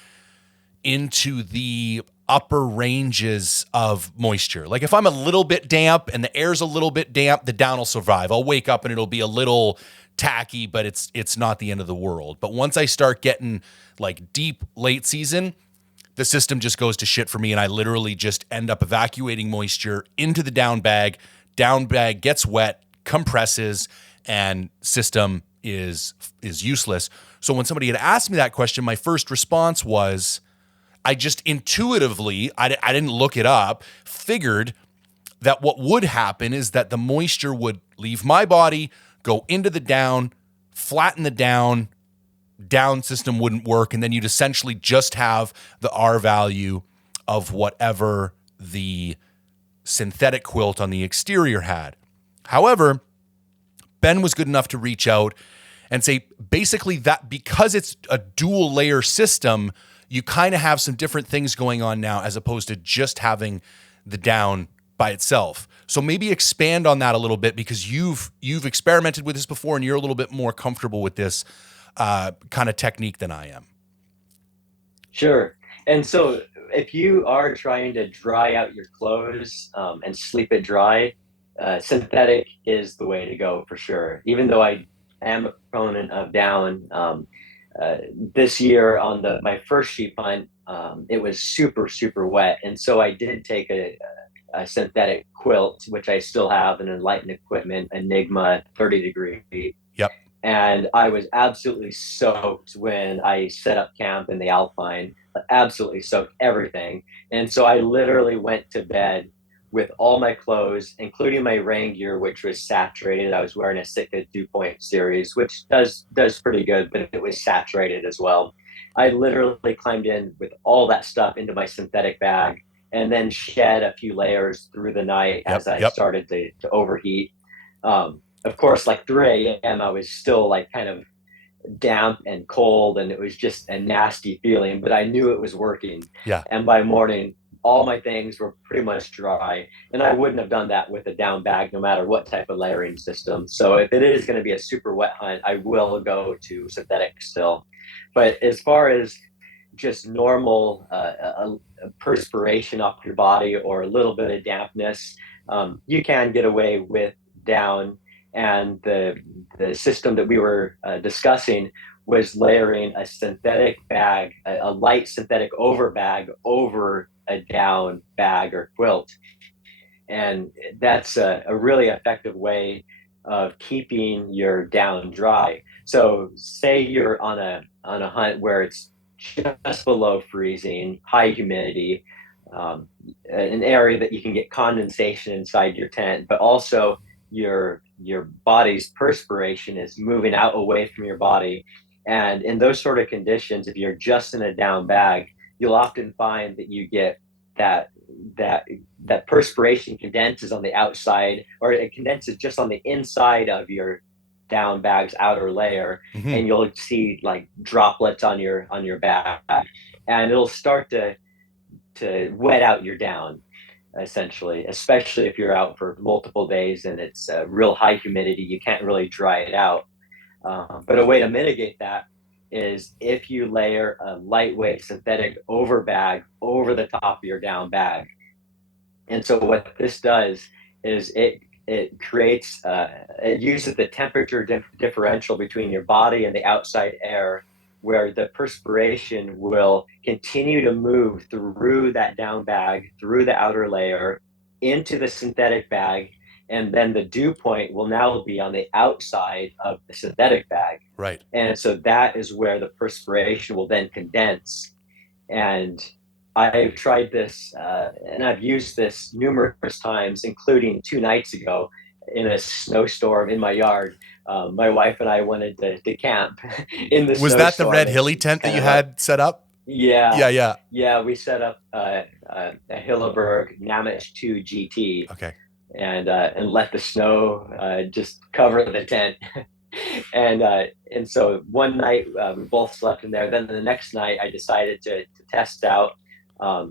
into the upper ranges of moisture. Like if I'm a little bit damp and the air's a little bit damp, the down will survive. I'll wake up and it'll be a little tacky, but it's not the end of the world. But once I start getting like deep late season, the system just goes to shit for me, and I literally just end up evacuating moisture into the down bag. Down bag gets wet, compresses, and system is useless. So when somebody had asked me that question, my first response was, I just intuitively, I didn't look it up, figured that what would happen is that the moisture would leave my body, go into the down, flatten the down system wouldn't work, and then you'd essentially just have the R value of whatever the synthetic quilt on the exterior had. However, Ben was good enough to reach out and say basically that because it's a dual layer system, you kind of have some different things going on now as opposed to just having the down by itself. So maybe expand on that a little bit, because you've experimented with this before and you're a little bit more comfortable with this kind of technique than I am. Sure. And so if you are trying to dry out your clothes and sleep it dry, synthetic is the way to go for sure. Even though I am a proponent of down, this year on my first sheep hunt, it was super wet, and so I did take a synthetic quilt, which I still have, an Enlightened Equipment Enigma 30-degree. Yep. And I was absolutely soaked when I set up camp in the Alpine, absolutely soaked everything. And so I literally went to bed with all my clothes, including my rain gear, which was saturated. I was wearing a Sitka 2-point series, which does pretty good, but it was saturated as well. I literally climbed in with all that stuff into my synthetic bag and then shed a few layers through the night as I started to overheat. Of course, like 3 a.m., I was still like kind of damp and cold, and it was just a nasty feeling, but I knew it was working. Yeah. And by morning, all my things were pretty much dry. And I wouldn't have done that with a down bag, no matter what type of layering system. So if it is going to be a super wet hunt, I will go to synthetic still. But as far as just normal perspiration off your body or a little bit of dampness, you can get away with down. And the system that we were discussing was layering a synthetic bag, a light synthetic over bag over a down bag or quilt. And that's a really effective way of keeping your down dry. So say you're on a hunt where it's just below freezing, high humidity, an area that you can get condensation inside your tent, but also your body's perspiration is moving out away from your body. And in those sort of conditions, if you're just in a down bag, you'll often find that you get that that that perspiration condenses on the outside, or it condenses just on the inside of your down bag's outer layer, and you'll see like droplets on your back, and it'll start to wet out your down, essentially, especially if you're out for multiple days and it's real high humidity. You can't really dry it out. But a way to mitigate that is if you layer a lightweight synthetic over bag over the top of your down bag. And so what this does is it creates it uses the temperature differential between your body and the outside air, where the perspiration will continue to move through that down bag, through the outer layer, into the synthetic bag, and then the dew point will now be on the outside of the synthetic bag. Right. And so that is where the perspiration will then condense. And I've tried this and I've used this numerous times, including 2 nights ago. in a snowstorm in my yard. My wife and I wanted to camp in the Was that the snowstorm, red and hilly tent that kind you of a had set up? yeah, Yeah, yeah. yeah. We set up a Hilleberg Namish 2 GT, Okay. and let the snow just cover the tent. And so one night we both slept in there. Then the next night I decided to test out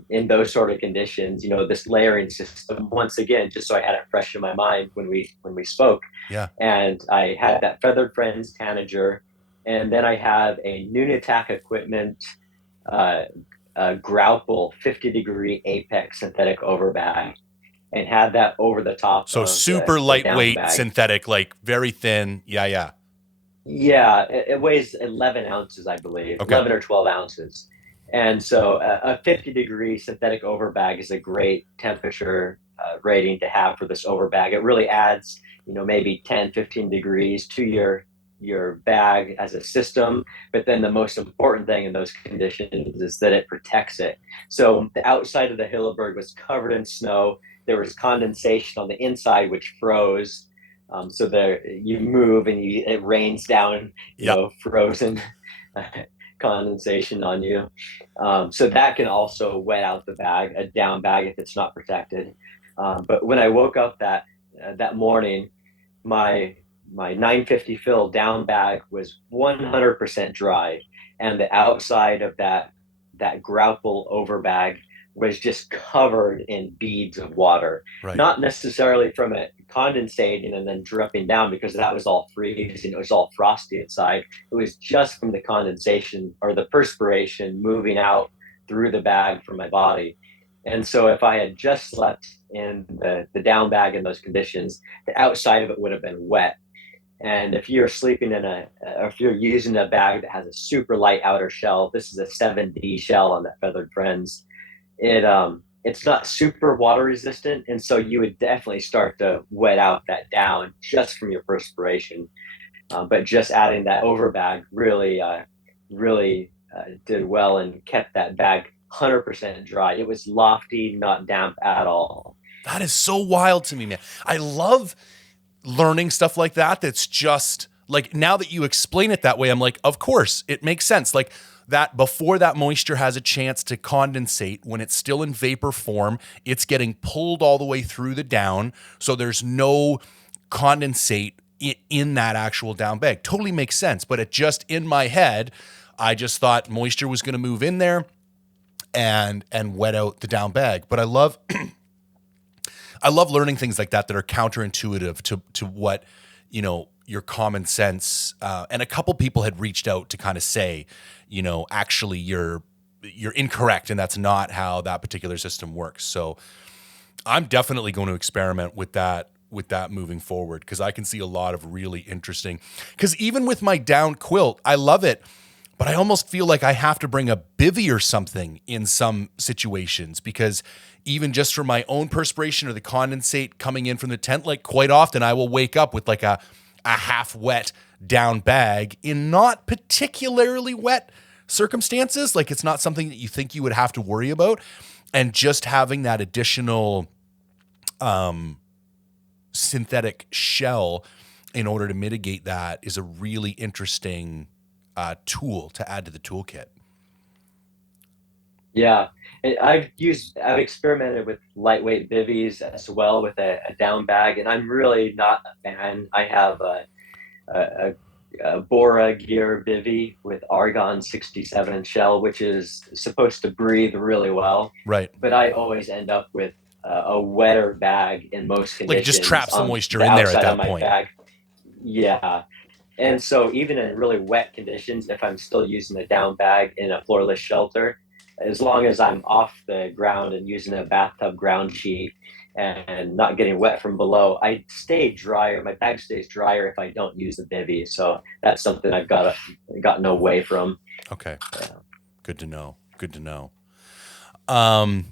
in those sort of conditions, this layering system once again, just so I had it fresh in my mind when we spoke. Yeah. And I had that Feathered Friends tanager, and then I have a Nunatak equipment uh, Grauple 50-degree Apex synthetic overbag, and had that over the top So of the super down lightweight, bag. synthetic, like very thin. Yeah, yeah. Yeah, it weighs 11 ounces, I believe, Okay. 11 or 12 ounces. And so a 50-degree synthetic overbag is a great temperature rating to have for this overbag. It really adds, maybe 10, 15 degrees to your bag as a system. But then the most important thing in those conditions is that it protects it. So the outside of the Hilleberg was covered in snow. There was condensation on the inside, which froze. So there, you move and it rains down, Yep. frozen condensation on you. So that can also wet out the bag, a down bag, if it's not protected. But when I woke up that morning, my my 950 fill down bag was 100% dry, and the outside of that grapple over bag was just covered in beads of water, Right. not necessarily from it condensating and then dripping down, because that was all freezing, it was all frosty inside. It was just from the condensation or the perspiration moving out through the bag from my body. And so if I had just slept in the down bag in those conditions, the outside of it would have been wet. And if you're sleeping or if you're using a bag that has a super light outer shell, this is a 7D shell on that Feathered Friends. It's not super water resistant, and so you would definitely start to wet out that down just from your perspiration. But just adding that over bag really did well and kept that bag 100% dry. It was lofty, not damp at all. That is so wild to me, man. I love learning stuff like that. That's just like, now that you explain it that way, I'm like, of course, it makes sense. Like that, before that moisture has a chance to condensate, when it's still in vapor form, it's getting pulled all the way through the down. So there's no condensate in that actual down bag. Totally makes sense. But it just, in my head, I just thought moisture was going to move in there and wet out the down bag. But I love learning things like that are counterintuitive to what, your common sense. And a couple people had reached out to kind of say, actually you're incorrect, and that's not how that particular system works. So I'm definitely going to experiment with that moving forward, because I can see a lot of really interesting. Because even with my down quilt, I love it, but I almost feel like I have to bring a bivy or something in some situations, because even just from my own perspiration or the condensate coming in from the tent, like quite often I will wake up with like a half wet down bag in not particularly wet circumstances. Like it's not something that you think you would have to worry about. And just having that additional synthetic shell in order to mitigate that is a really interesting tool to add to the toolkit. Yeah, and I've experimented with lightweight bivvies as well with a down bag, and I'm really not a fan. I have a, a Bora Gear bivvy with Argon 67 shell, which is supposed to breathe really well, Right. but I always end up with a wetter bag in most Like it just conditions traps the on moisture the in there at outside of that my point. bag. Yeah, and so even in really wet conditions, if I'm still using a down bag in a floorless shelter, as long as I'm off the ground and using a bathtub ground sheet and not getting wet from below, I stay drier. My bag stays drier if I don't use the bivy. So that's something I've gotten away from. Okay. Yeah. Good to know. Good to know. Um,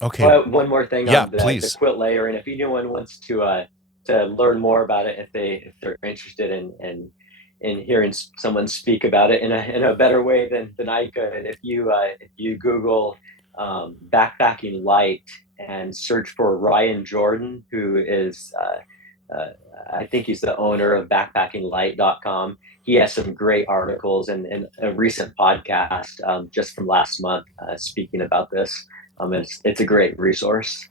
okay. Well, one more thing Yeah, on the please. quilt layer, and if anyone wants to learn more about it, if they're interested in hearing someone speak about it in a better way than I could, if you Google backpacking light, and search for Ryan Jordan, who is, I think he's the owner of backpackinglight.com. He has some great articles and a recent podcast just from last month speaking about this. It's a great resource.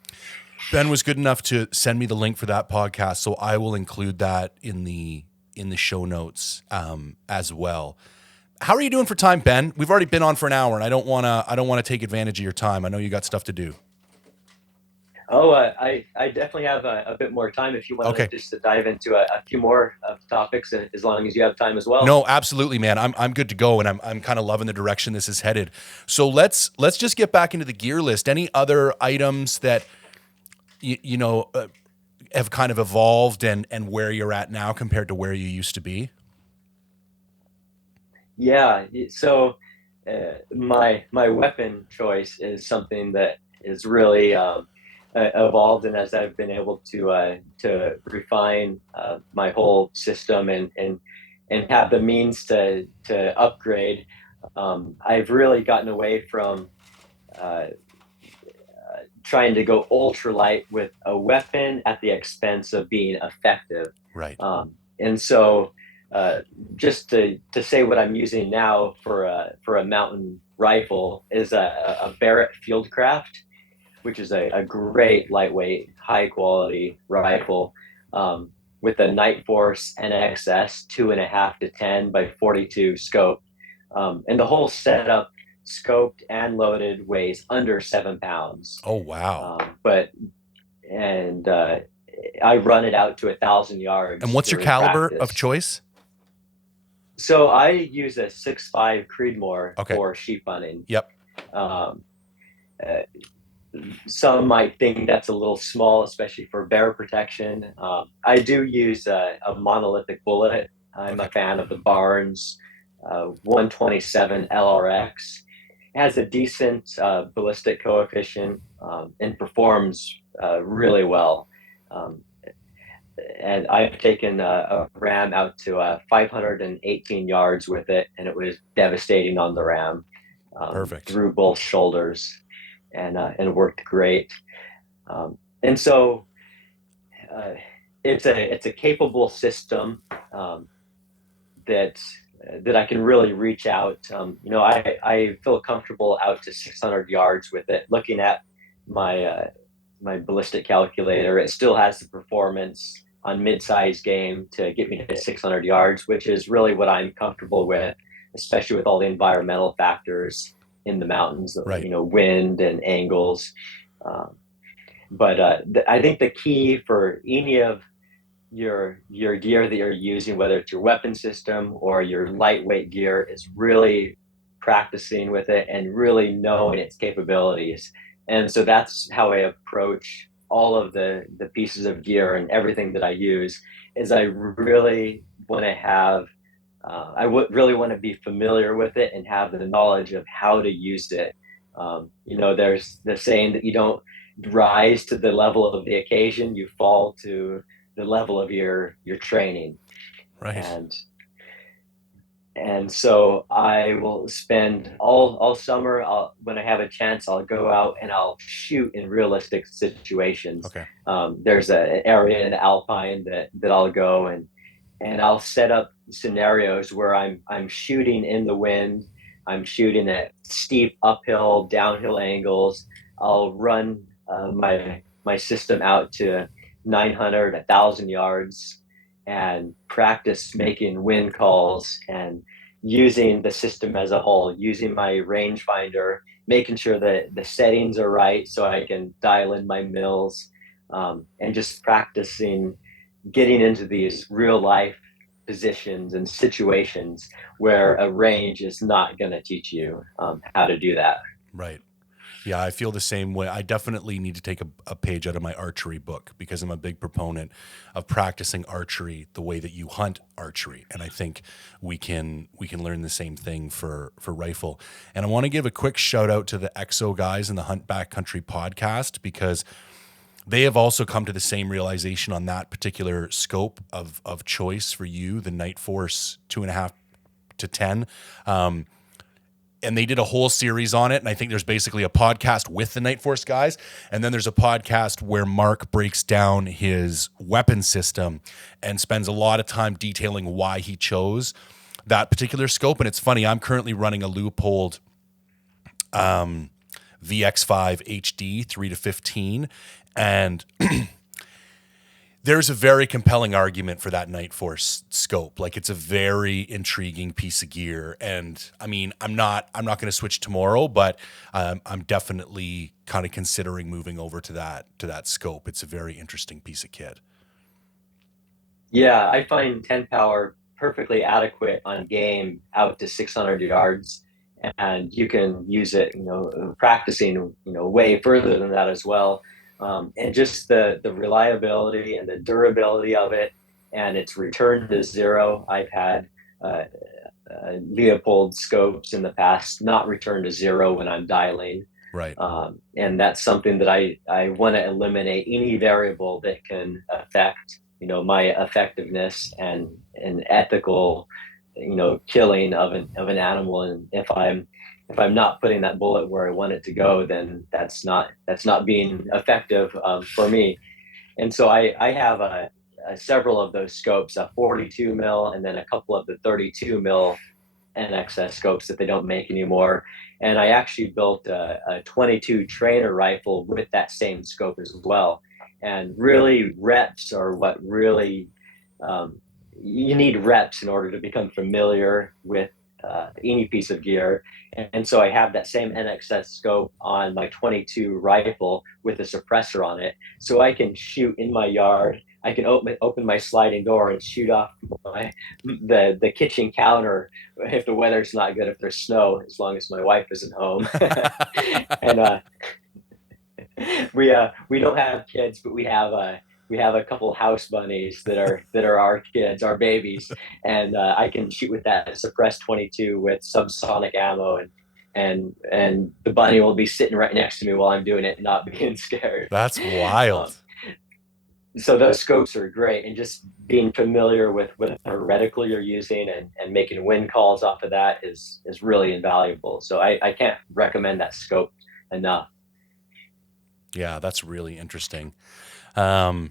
Ben was good enough to send me the link for that podcast, so I will include that in the show notes as well. How are you doing for time, Ben? We've already been on for an hour, and I don't want to take advantage of your time. I know you got stuff to do. Oh, I definitely have a bit more time if you want Okay. to just to dive into a few more topics, as long as you have time as well. No, absolutely, man. I'm good to go, and I'm kind of loving the direction this is headed. So let's just get back into the gear list. Any other items that have kind of evolved and where you're at now compared to where you used to be? Yeah. So my weapon choice is something that is really evolved, and as I've been able to refine my whole system and have the means to upgrade, I've really gotten away from uh, trying to go ultralight with a weapon at the expense of being effective. Right. And so, uh, just to say what I'm using now for a mountain rifle is a Barrett Fieldcraft, which is a great lightweight, high quality rifle with a Night Force NXS 2.5 to 10 by 42 scope, and the whole setup, scoped and loaded, weighs under 7 pounds. Oh, wow. But and I run it out to 1,000 yards And what's your during caliber practice. of choice? So I use a 6.5 Creedmoor Okay. for sheep hunting. Yep. Um, uh, some might think that's a little small, especially for bear protection. I do use a monolithic bullet. I'm Okay. a fan of the Barnes 127 LRX. It has a decent ballistic coefficient and performs really well. Um, and I've taken a ram out to 518 yards with it, and it was devastating on the ram. Perfect. Through both shoulders, and worked great. And so uh, it's a capable system that that I can really reach out. I feel comfortable out to 600 yards with it. Looking at my my ballistic calculator, it still has the performance on mid-size game to get me to 600 yards, which is really what I'm comfortable with, especially with all the environmental factors in the mountains, Right. wind and angles. Um, but I think the key for any of your gear that you're using, whether it's your weapon system or your lightweight gear, is really practicing with it and really knowing its capabilities. And so that's how I approach all of the pieces of gear and everything that I use. Is I really want to have I would really want to be familiar with it and have the knowledge of how to use it. There's the saying that you don't rise to the level of the occasion, you fall to the level of your training. Right. And so I will spend all summer. When I have a chance, I'll go out and I'll shoot in realistic situations. Okay. There's an area in the Alpine that I'll go and I'll set up scenarios where I'm shooting in the wind. I'm shooting at steep uphill, downhill angles. I'll run my system out to 900, 1,000 yards, and practice making wind calls and using the system as a whole, using my rangefinder, making sure that the settings are right so I can dial in my mills, and just practicing getting into these real life positions and situations where a range is not going to teach you how to do that. Right. Yeah, I feel the same way. I definitely need to take a page out of my archery book because I'm a big proponent of practicing archery the way that you hunt archery, and I think we can learn the same thing for rifle. And I want to give a quick shout out to the EXO guys in the Hunt Backcountry podcast because they have also come to the same realization on that particular scope of choice for you, the Night Force 2.5 to 10. and they did a whole series on it. And I think there's basically a podcast with the Night Force guys. And then there's a podcast where Mark breaks down his weapon system and spends a lot of time detailing why he chose that particular scope. And it's funny, I'm currently running a Leupold VX5 HD 3-15. And there's a very compelling argument for that Night Force scope. Like, it's a very intriguing piece of gear. And I mean, I'm not going to switch tomorrow, but I'm definitely kind of considering moving over to that scope. It's a very interesting piece of kit. Yeah, I find 10 power perfectly adequate on game out to 600 yards, and you can use it, practicing, way further than that as well. And just the reliability and the durability of it, and its return to zero. I've had uh, Leopold scopes in the past not return to zero when I'm dialing. Right. And that's something that I want to eliminate any variable that can affect, my effectiveness and ethical, killing of an animal. And if I'm not putting that bullet where I want it to go, then that's not being effective for me. And so I have several of those scopes, a 42 mil, and then a couple of the 32 mil NXS scopes that they don't make anymore. And I actually built a 22 trainer rifle with that same scope as well. And really, reps are what really you need reps in order to become familiar with any piece of gear. And so I have that same NXS scope on my 22 rifle with a suppressor on it, so I can shoot in my yard. I can open my sliding door and shoot off the kitchen counter if the weather's not good, if there's snow, as long as my wife isn't home. And we don't have kids, but we have a couple house bunnies that are our kids, our babies, and I can shoot with that suppressed 22 with subsonic ammo, and the bunny will be sitting right next to me while I'm doing it, not being scared. That's wild. So those scopes are great, and just being familiar with what reticle you're using and making wind calls off of that is really invaluable. So I can't recommend that scope enough. Yeah, that's really interesting. I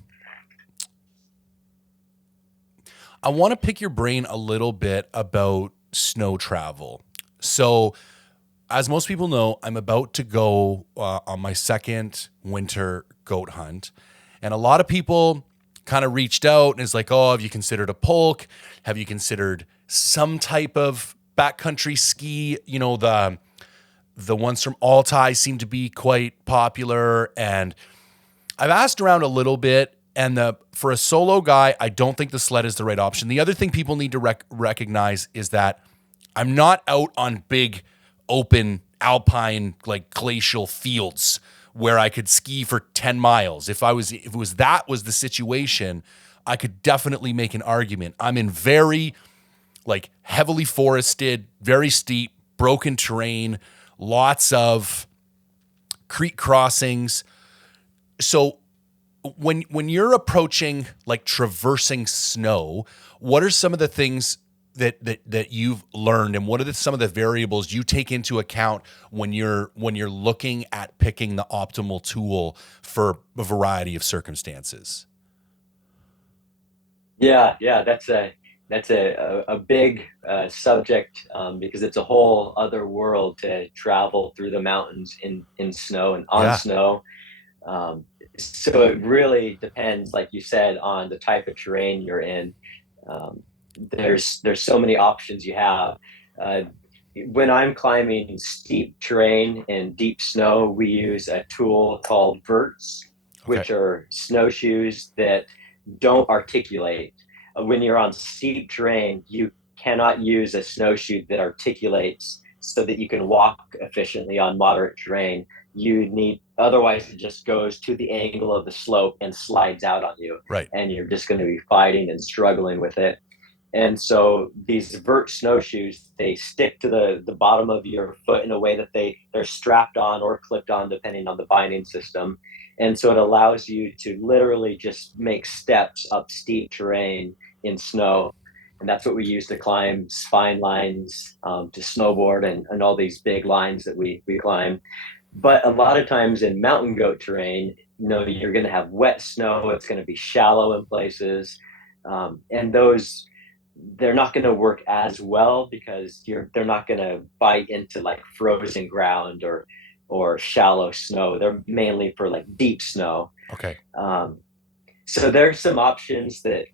want to pick your brain a little bit about snow travel. So, as most people know, I'm about to go on my second winter goat hunt. And a lot of people kind of reached out and is like, oh, have you considered a polk? Have you considered some type of backcountry ski? The ones from Altai seem to be quite popular. And I've asked around a little bit, and for a solo guy, I don't think the sled is the right option. The other thing people need to recognize is that I'm not out on big open alpine, like glacial fields where I could ski for 10 miles. If it was the situation, I could definitely make an argument. I'm in very like heavily forested, very steep, broken terrain, lots of creek crossings. So when you're approaching like traversing snow, what are some of the things that you've learned, and what are some of the variables you take into account when you're looking at picking the optimal tool for a variety of circumstances? Yeah, that's a big subject, because it's a whole other world to travel through the mountains in snow and on Yeah. snow. So it really depends, like you said, on the type of terrain you're in. Um, there's so many options you have. Uh, when I'm climbing steep terrain and deep snow, we use a tool called verts, Okay. which are snowshoes that don't articulate. When you're on steep terrain, you cannot use a snowshoe that articulates so that you can walk efficiently on moderate terrain. You need, otherwise it just goes to the angle of the slope and slides out on you, Right. and you're just going to be fighting and struggling with it. And so these vert snowshoes, they stick to the bottom of your foot in a way that they're strapped on or clipped on depending on the binding system. And so it allows you to literally just make steps up steep terrain in snow. and that's what we use to climb spine lines, to snowboard, and all these big lines that we climb. But a lot of times in mountain goat terrain, you're going to have wet snow. It's going to be shallow in places, and those they're not going to work as well because they're not going to bite into like frozen ground or shallow snow. They're mainly for like deep snow. Okay. Um, so there's some options that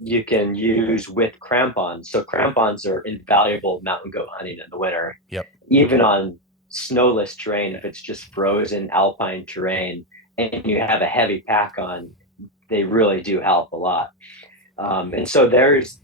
you can use with crampons. So crampons are invaluable mountain goat hunting in the winter, Yep. even on snowless terrain. If it's just frozen alpine terrain and you have a heavy pack on, they really do help a lot. And so there's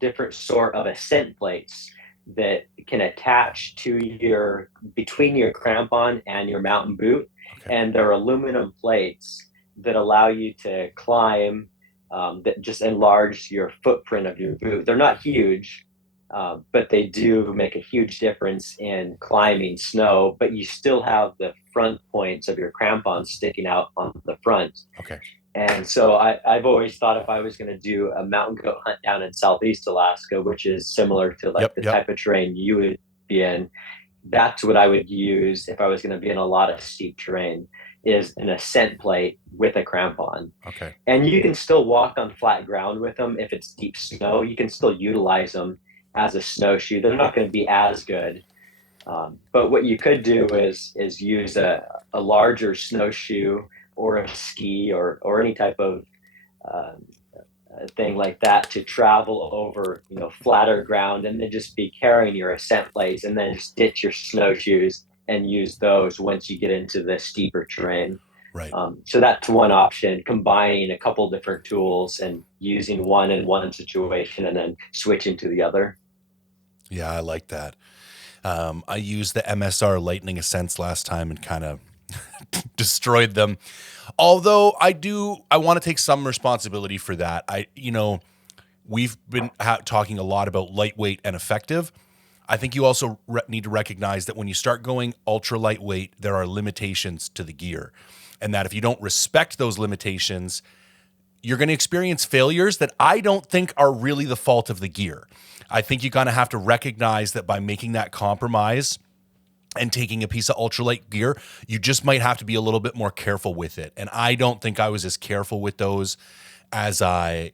different sort of ascent plates that can attach to your between your crampon and your mountain boot, Okay. and they're aluminum plates that allow you to climb, that just enlarge your footprint of your boot. They're not huge, but they do make a huge difference in climbing snow, but you still have the front points of your crampons sticking out on the front. Okay. And so I've always thought if I was going to do a mountain goat hunt down in Southeast Alaska, which is similar to like Yep. the Yep. type of terrain you would be in, that's what I would use if I was going to be in a lot of steep terrain, is an ascent plate with a crampon. Okay. And you can still walk on flat ground with them if it's deep snow. You can still utilize them as a snowshoe. They're not going to be as good. But what you could do is use a larger snowshoe or a ski or any type of uh, thing like that to travel over flatter ground, and then just be carrying your ascent plates and then just ditch your snowshoes and use those once you get into the steeper terrain. Right. So that's one option, combining a couple different tools and using one in one situation and then switching to the other. Yeah, I like that. I used the MSR Lightning Ascents last time and kind of destroyed them. Although I want to take some responsibility for that. We've been talking a lot about lightweight and effective. I think you also need to recognize that when you start going ultra lightweight, there are limitations to the gear. And that if you don't respect those limitations, you're going to experience failures that I don't think are really the fault of the gear. I think you kind of have to recognize that by making that compromise and taking a piece of ultralight gear, you just might have to be a little bit more careful with it. And I don't think I was as careful with those as I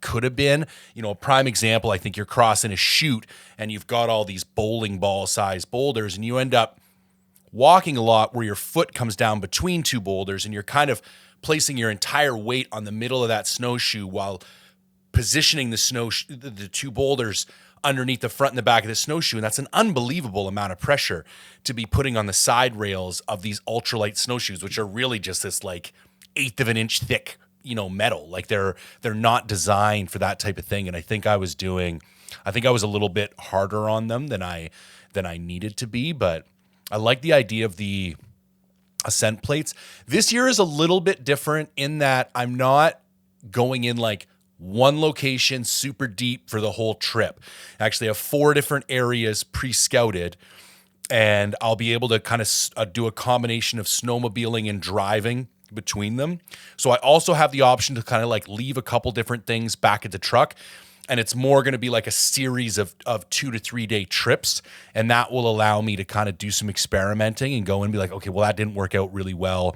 could have been. A prime example, I think you're crossing a chute and you've got all these bowling ball sized boulders and you end up walking a lot where your foot comes down between two boulders and you're kind of placing your entire weight on the middle of that snowshoe while positioning the two boulders underneath the front and the back of the snowshoe. And that's an unbelievable amount of pressure to be putting on the side rails of these ultralight snowshoes, which are really just this like eighth of an inch thick, metal. Like they're not designed for that type of thing. And I think I was a little bit harder on them than I needed to be, but I like the idea of the ascent plates. This year is a little bit different in that I'm not going in like one location super deep for the whole trip. I actually have 4 different areas pre-scouted, and I'll be able to kind of do a combination of snowmobiling and driving between them. So I also have the option to kind of like leave a couple different things back at the truck. And it's more going to be like a series of 2 to 3 day trips. And that will allow me to kind of do some experimenting and go and be like, okay, well, that didn't work out really well.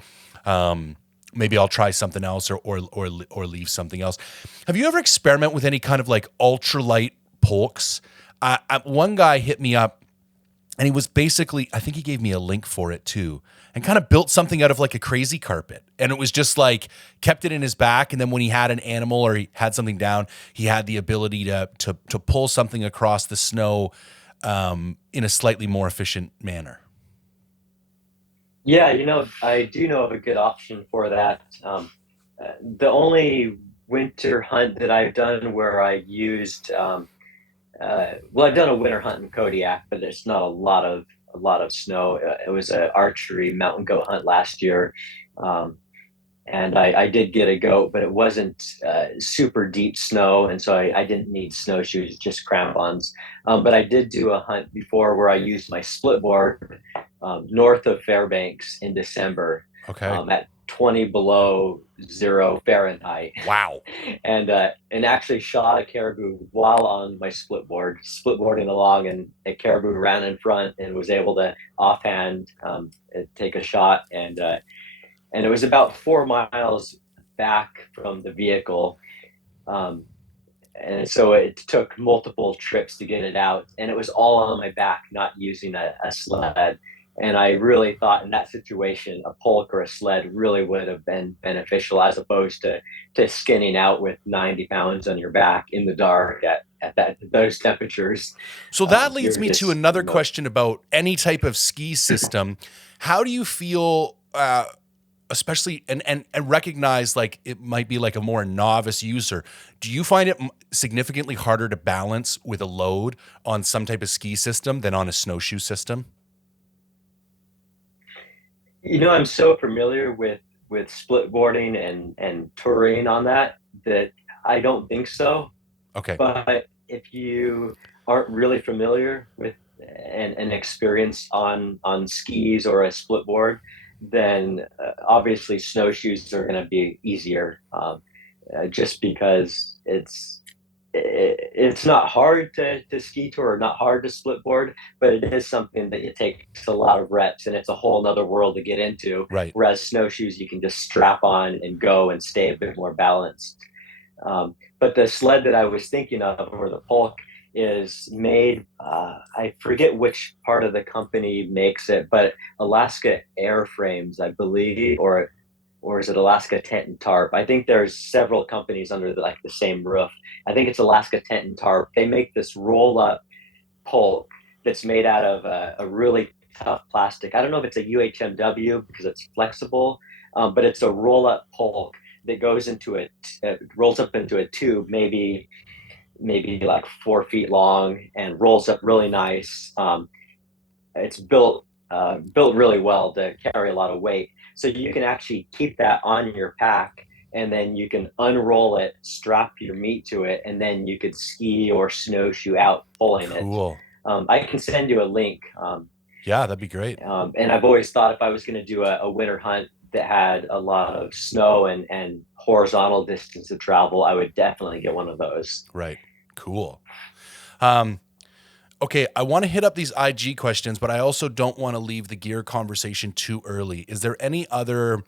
Maybe I'll try something else or leave something else. Have you ever experimented with any kind of like ultralight polks? One guy hit me up and he was basically, I think he gave me a link for it too, and kind of built something out of like a crazy carpet. And it was just like, kept it in his back. And then when he had an animal or he had something down, he had the ability to pull something across the snow in a slightly more efficient manner. Yeah, I do know of a good option for that. The only winter hunt that I've done where I used, well, I've done a winter hunt in Kodiak, but there's not a lot of snow. It was an archery mountain goat hunt last year, um, and I did get a goat, but it wasn't super deep snow, and so I didn't need snowshoes, just crampons. But I did do a hunt before where I used my split board north of Fairbanks in December, Okay. at 20 below 0 Fahrenheit. Wow. And actually shot a caribou while on my splitboarding along, and a caribou ran in front and was able to offhand take a shot, and it was about 4 miles back from the vehicle. Um, and so it took multiple trips to get it out, and it was all on my back, not using a sled. And I really thought in that situation a polk or a sled really would have been beneficial, as opposed to skinning out with 90 pounds on your back in the dark at those temperatures. So that leads You're me to just, another question about any type of ski system. How do you feel, especially and recognize like it might be like a more novice user? Do you find it significantly harder to balance with a load on some type of ski system than on a snowshoe system? I'm so familiar with split boarding and touring on that I don't think so. Okay. But if you aren't really familiar with and experienced on skis or a split board, then obviously snowshoes are going to be easier, just because it's not hard to ski tour, or not hard to split board, but it is something that it takes a lot of reps, and it's a whole nother world to get into. Right. Whereas snowshoes, you can just strap on and go and stay a bit more balanced. But the sled that I was thinking of, or the polk, is made. I forget which part of the company makes it, but Alaska Airframes, I believe, or is it Alaska Tent and Tarp? I think there's several companies under the same roof. I think it's Alaska Tent and Tarp. They make this roll up polk that's made out of a really tough plastic. I don't know if it's a UHMW because it's flexible, but it's a roll up polk that goes into it rolls up into a tube, maybe like 4 feet long, and rolls up really nice. It's built really well to carry a lot of weight, so you can actually keep that on your pack, and then you can unroll it, strap your meat to it, and then you could ski or snowshoe out pulling it. Cool. I can send you a link. Yeah, that'd be great. And I've always thought if I was going to do a winter hunt that had a lot of snow and horizontal distance to travel, I would definitely get one of those. Right. Cool. Um, okay, I want to hit up these IG questions, but I also don't want to leave the gear conversation too early. Is there any other,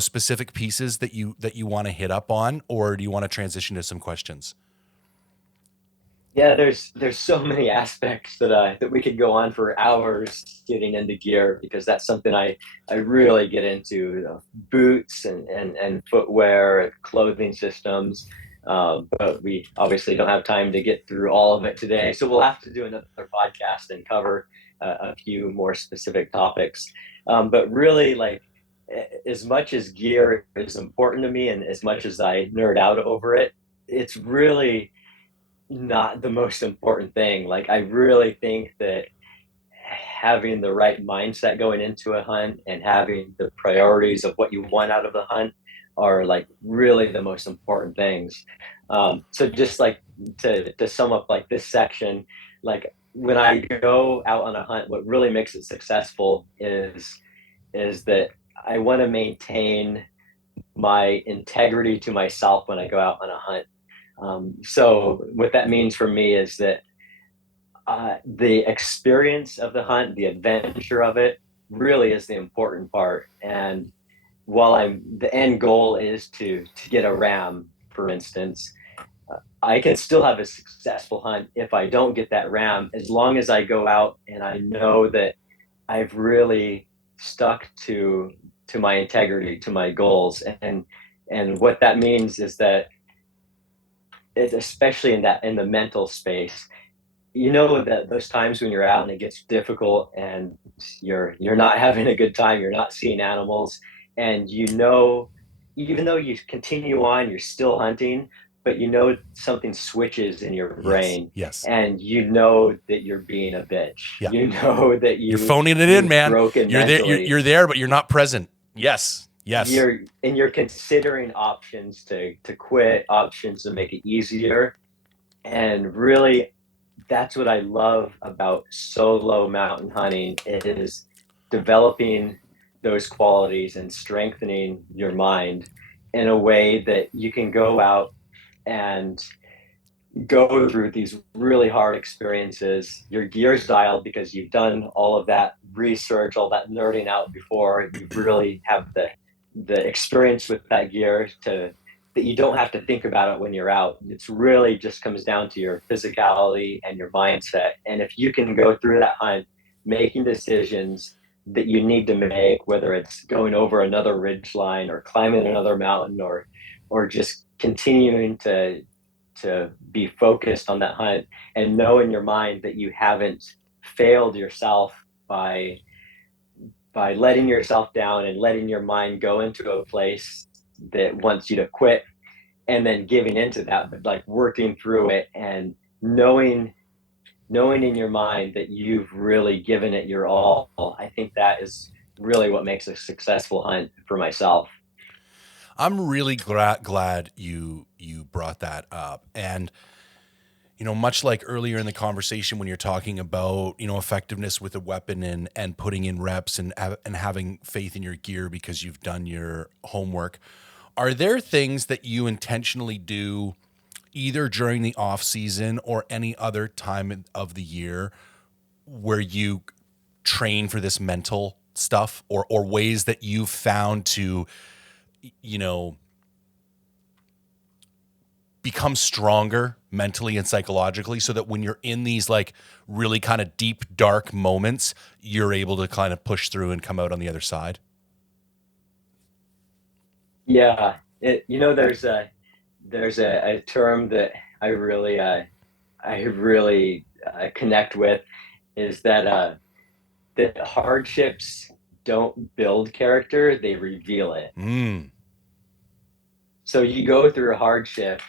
specific pieces that you want to hit up on, or do you want to transition to some questions? Yeah, there's so many aspects that we could go on for hours getting into gear, because that's something I really get into, boots and footwear, clothing systems. But we obviously don't have time to get through all of it today, so we'll have to do another podcast and cover a few more specific topics. But really, like, as much as gear is important to me, and as much as I nerd out over it, it's really not the most important thing. Like, I really think that having the right mindset going into a hunt and having the priorities of what you want out of the hunt are like really the most important things. So just like to sum up like this section, like when I go out on a hunt, what really makes it successful is that I want to maintain my integrity to myself when I go out on a hunt. So what that means for me is that the experience of the hunt, the adventure of it, really is the important part. And while the end goal is to get a ram, for instance, I can still have a successful hunt if I don't get that ram, as long as I go out and I know that I've really stuck to my integrity, to my goals. And what that means is that it's especially in the mental space, that those times when you're out and it gets difficult and you're not having a good time, you're not seeing animals, and even though you continue on, you're still hunting, but something switches in your Yes. brain, Yes. and that you're being a bitch. Yeah. That You're phoning it in, you've man. broken You're there. mentally. You're there, but you're not present. Yes. Yes. You're considering options to quit, options to make it easier, and really, that's what I love about solo mountain hunting, is developing those qualities and strengthening your mind in a way that you can go out and go through these really hard experiences. Your gear's dialed because you've done all of that research, all that nerding out before. You really have the experience with that gear to that you don't have to think about it when you're out. It's really just comes down to your physicality and your mindset. And if you can go through that hunt making decisions that you need to make, whether it's going over another ridge line or climbing another mountain or just continuing to be focused on that hunt and know in your mind that you haven't failed yourself by letting yourself down and letting your mind go into a place that wants you to quit and then giving into that, but like working through it and knowing in your mind that you've really given it your all. I think that is really what makes a successful hunt for myself. I'm really glad you brought that up. And much like earlier in the conversation when you're talking about, effectiveness with a weapon and putting in reps and having faith in your gear because you've done your homework, are there things that you intentionally do either during the off season or any other time of the year where you train for this mental stuff, or ways that you've found to, become stronger mentally and psychologically so that when you're in these like really kind of deep, dark moments, you're able to kind of push through and come out on the other side? Yeah, there's a term that I really connect with is that hardships don't build character, they reveal it. Mm. So you go through a hardship,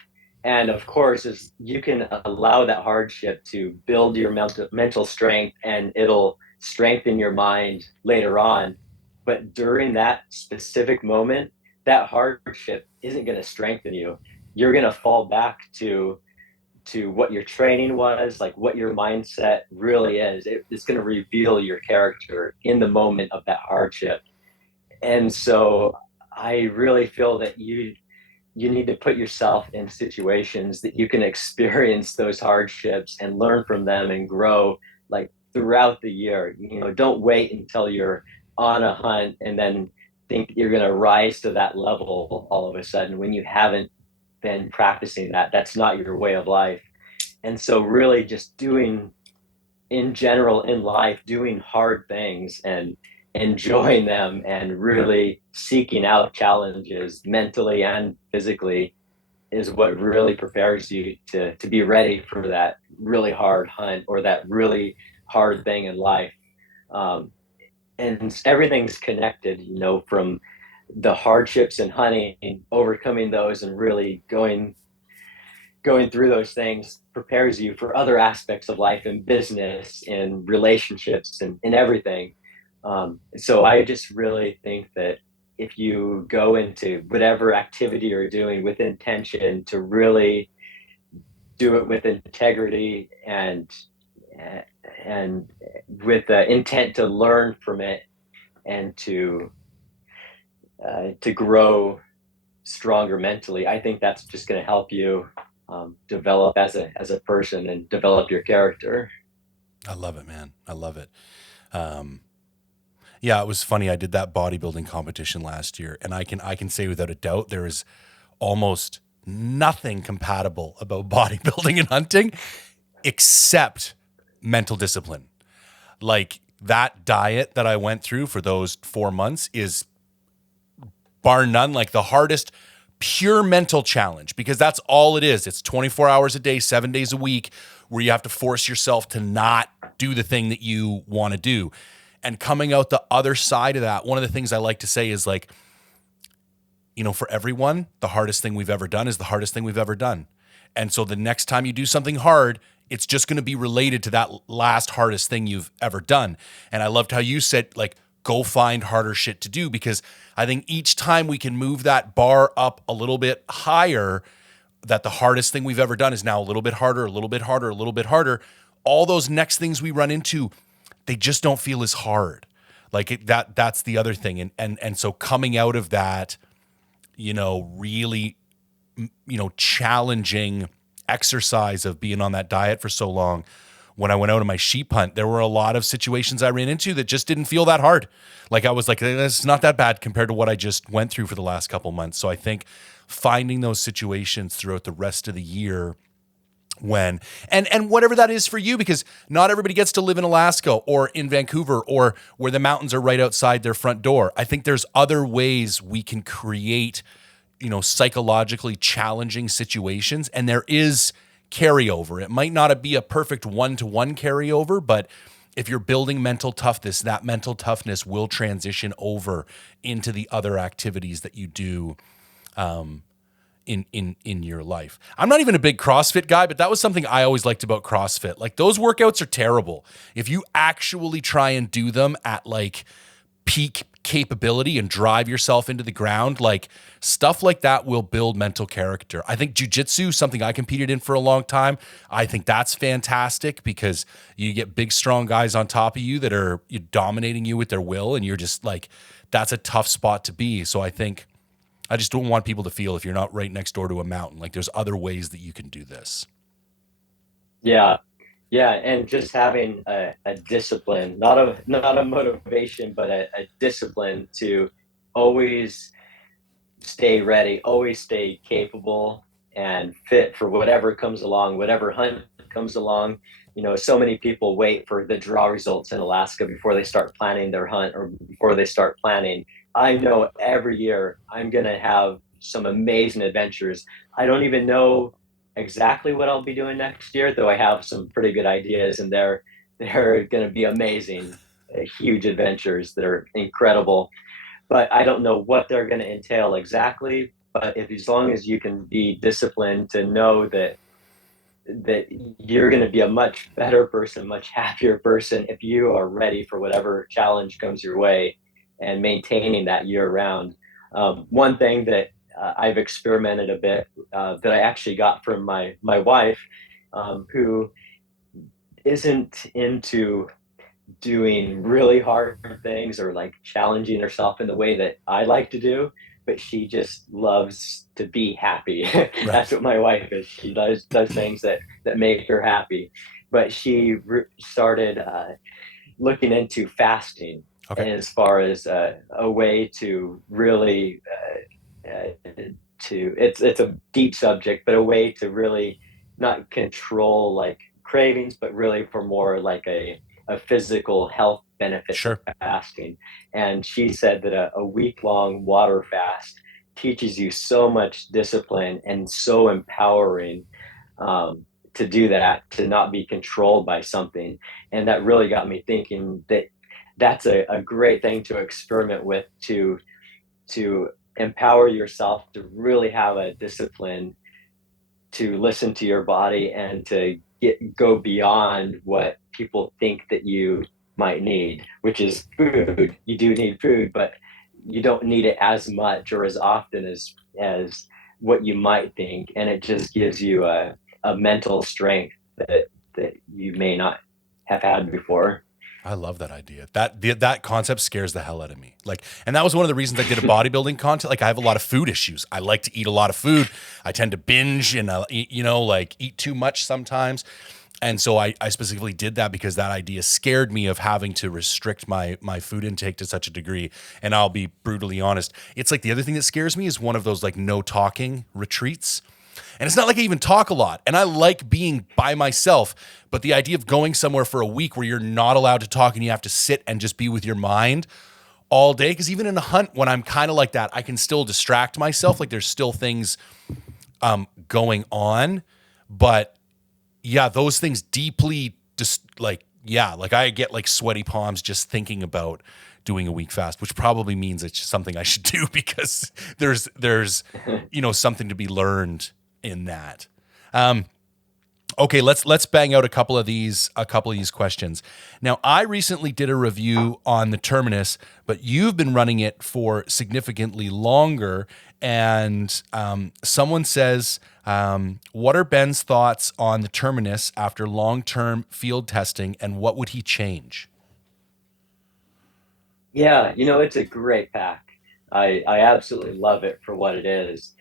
and of course, is you can allow that hardship to build your mental strength, and it'll strengthen your mind later on. But during that specific moment, that hardship isn't going to strengthen you. You're going to fall back to what your training was, like what your mindset really is. It's going to reveal your character in the moment of that hardship. And so I really feel that you need to put yourself in situations that you can experience those hardships and learn from them and grow like throughout the year. Don't wait until you're on a hunt and then think you're going to rise to that level all of a sudden when you haven't been practicing that. That's not your way of life. And so really just doing in general in life, doing hard things and enjoying them and really seeking out challenges mentally and physically is what really prepares you to be ready for that really hard hunt or that really hard thing in life. Um, and everything's connected, from the hardships and hunting, overcoming those and really going through those things prepares you for other aspects of life and business and relationships and everything. So I just really think that if you go into whatever activity you're doing with intention to really do it with integrity and with the intent to learn from it and to grow stronger mentally, I think that's just going to help you develop as a person and develop your character. I love it, man. I love it. Yeah, it was funny. I did that bodybuilding competition last year, and I can say without a doubt there is almost nothing compatible about bodybuilding and hunting except mental discipline. Like that diet that I went through for those 4 months is bar none like the hardest pure mental challenge, because that's all it is. It's 24 hours a day, 7 days a week, where you have to force yourself to not do the thing that you want to do. And coming out the other side of that, one of the things I like to say is like, for everyone, the hardest thing we've ever done is the hardest thing we've ever done. And so the next time you do something hard, it's just going to be related to that last hardest thing you've ever done. And I loved how you said, like, go find harder shit to do, because I think each time we can move that bar up a little bit higher, that the hardest thing we've ever done is now a little bit harder, a little bit harder, a little bit harder. All those next things we run into, they just don't feel as hard. That's the other thing. And so coming out of that, really, challenging exercise of being on that diet for so long, when I went out on my sheep hunt, there were a lot of situations I ran into that just didn't feel that hard. Like I was like, it's not that bad compared to what I just went through for the last couple months. So I think finding those situations throughout the rest of the year when and whatever that is for you, because not everybody gets to live in Alaska or in Vancouver or where the mountains are right outside their front door. I think there's other ways we can create, psychologically challenging situations, and there is carryover. It might not be a perfect one-to-one carryover, but if you're building mental toughness, that mental toughness will transition over into the other activities that you do in your life. I'm not even a big CrossFit guy, but that was something I always liked about CrossFit. Like those workouts are terrible. If you actually try and do them at like peak capability and drive yourself into the ground, like stuff like that will build mental character. I think jujitsu, something I competed in for a long time, I think that's fantastic because you get big, strong guys on top of you that are dominating you with their will, and you're just like, that's a tough spot to be. So I think I just don't want people to feel if you're not right next door to a mountain, like there's other ways that you can do this. Yeah. Yeah. And just having a discipline, not a motivation, but a discipline to always stay ready, always stay capable and fit for whatever comes along, whatever hunt comes along. So many people wait for the draw results in Alaska before they start planning their hunt or before they start planning. I know every year I'm going to have some amazing adventures. I don't even know exactly what I'll be doing next year, though I have some pretty good ideas, and they're going to be amazing, huge adventures that are incredible, but I don't know what they're going to entail exactly. But if as long as you can be disciplined to know that you're going to be a much better person, much happier person if you are ready for whatever challenge comes your way, and maintaining that year round. One thing that I've experimented a bit, that I actually got from my wife, who isn't into doing really hard things or like challenging herself in the way that I like to do, but she just loves to be happy. That's Right. what my wife is. She does things that make her happy. But she started looking into fasting Okay. as far as a way to really to it's a deep subject, but a way to really not control like cravings, but really for more like a physical health benefits of Sure. fasting. And she said that a week long water fast teaches you so much discipline and so empowering, to do that, to not be controlled by something. And that really got me thinking that that's a great thing to experiment with, to empower yourself to really have a discipline to listen to your body and to go beyond what people think that you might need, which is food. You do need food, but you don't need it as much or as often as what you might think, and it just gives you a mental strength that you may not have had before. I love that idea. That concept scares the hell out of me. Like, and that was one of the reasons I did a bodybuilding content. Like, I have a lot of food issues. I like to eat a lot of food. I tend to binge and like eat too much sometimes. And so I specifically did that because that idea scared me of having to restrict my food intake to such a degree. And I'll be brutally honest. It's like the other thing that scares me is one of those like no talking retreats. And it's not like I even talk a lot. And I like being by myself. But the idea of going somewhere for a week where you're not allowed to talk and you have to sit and just be with your mind all day. Because even in a hunt, when I'm kind of like that, I can still distract myself. Like there's still things going on. But yeah, those things deeply just like, yeah, like I get like sweaty palms just thinking about doing a week fast, which probably means it's something I should do because there's something to be learned in that. Okay, let's bang out a couple of these questions. Now, I recently did a review on the Terminus, but you've been running it for significantly longer. And someone says, what are Ben's thoughts on the Terminus after long-term field testing, and what would he change? Yeah, it's a great pack. I absolutely love it for what it is.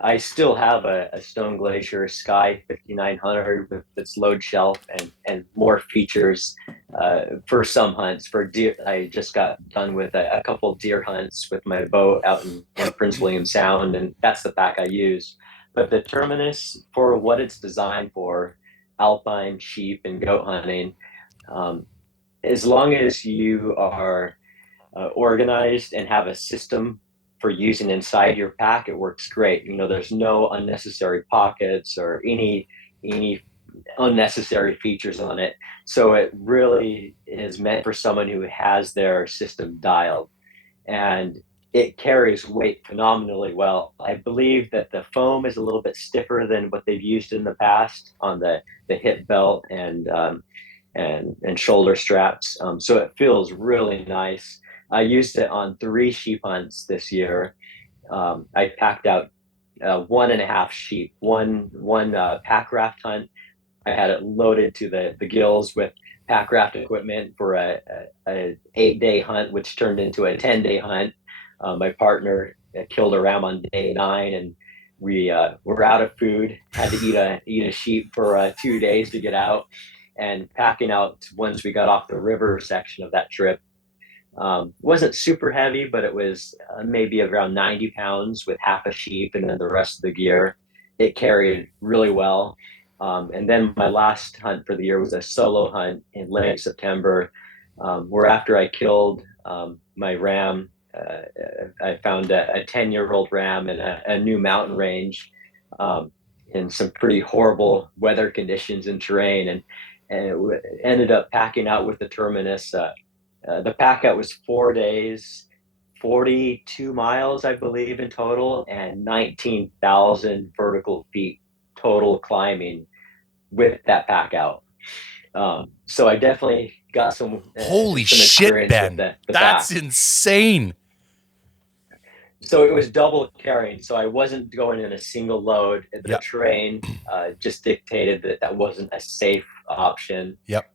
I still have a Stone Glacier Sky 5900 with its load shelf and more features for some hunts. For deer, I just got done with a couple deer hunts with my boat out in Prince William Sound, and that's the pack I use. But the Terminus, for what it's designed for, alpine, sheep, and goat hunting, um, as long as you are organized and have a system for using inside your pack, it works great. There's no unnecessary pockets or any unnecessary features on it. So it really is meant for someone who has their system dialed, and it carries weight phenomenally well. I believe that the foam is a little bit stiffer than what they've used in the past on the hip belt and shoulder straps. So it feels really nice. I used it on 3 sheep hunts this year. I packed out one and a half sheep, one pack raft hunt. I had it loaded to the gills with pack raft equipment for a 8-day hunt, which turned into a 10-day hunt. My partner killed a ram on day 9, and we were out of food. Had to eat a sheep for 2 days to get out, and packing out once we got off the river section of that trip. Wasn't super heavy, but it was maybe around 90 pounds with half a sheep and then the rest of the gear. It carried really well. And then my last hunt for the year was a solo hunt in late September, where after I killed my ram, I found a 10-year-old ram in a new mountain range um, in some pretty horrible weather conditions and terrain. And it ended up packing out with the Terminus. The pack out was 4 days, 42 miles, I believe, in total, and 19,000 vertical feet total climbing with that pack out. So I definitely got Holy some shit, experience with Ben. the That's pack. insane. So it was double carrying. So I wasn't going in a single load. The Yep. terrain just dictated that that wasn't a safe option. Yep.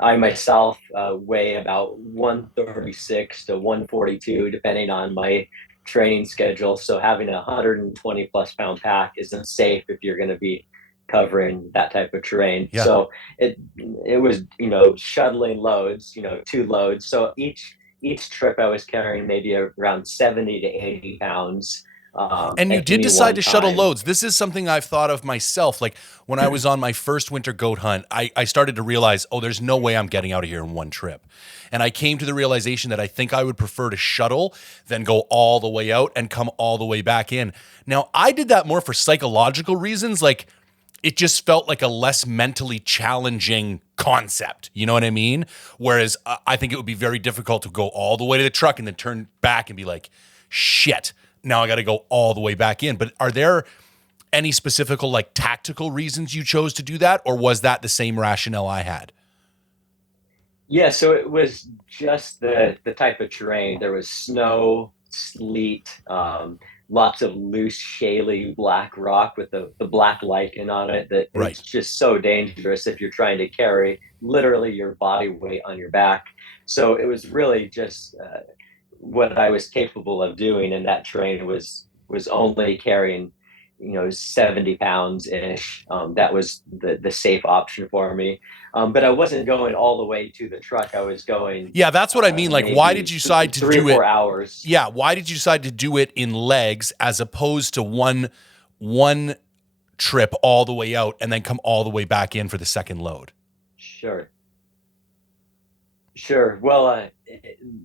I myself weigh about 136 to 142, depending on my training schedule. So having a 120 plus pound pack isn't safe if you're going to be covering that type of terrain. Yeah. So it was shuttling loads, 2 loads. So each trip I was carrying maybe around 70 to 80 pounds And you at did any decide one to shuttle time. loads. This is something I've thought of myself. Like when I was on my first winter goat hunt, I started to realize, oh, there's no way I'm getting out of here in one trip. And I came to the realization that I think I would prefer to shuttle than go all the way out and come all the way back in. Now, I did that more for psychological reasons. Like it just felt like a less mentally challenging concept. You know what I mean? Whereas I think it would be very difficult to go all the way to the truck and then turn back and be like, shit, now I got to go all the way back in. But are there any specific like tactical reasons you chose to do that, or was that the same rationale I had? Yeah, so it was just the type of terrain. There was snow, sleet, lots of loose, shaly black rock with the black lichen on it. That Right. it's just so dangerous if you're trying to carry literally your body weight on your back. So it was really just what I was capable of doing in that terrain was only carrying 70 pounds ish. That was the safe option for me. But I wasn't going all the way to the truck. I was going Yeah, that's what I mean. Like, why did maybe you decide to three or do four it? hours. Yeah, why did you decide to do it in legs as opposed to one trip all the way out and then come all the way back in for the second load? Sure. Sure. Well,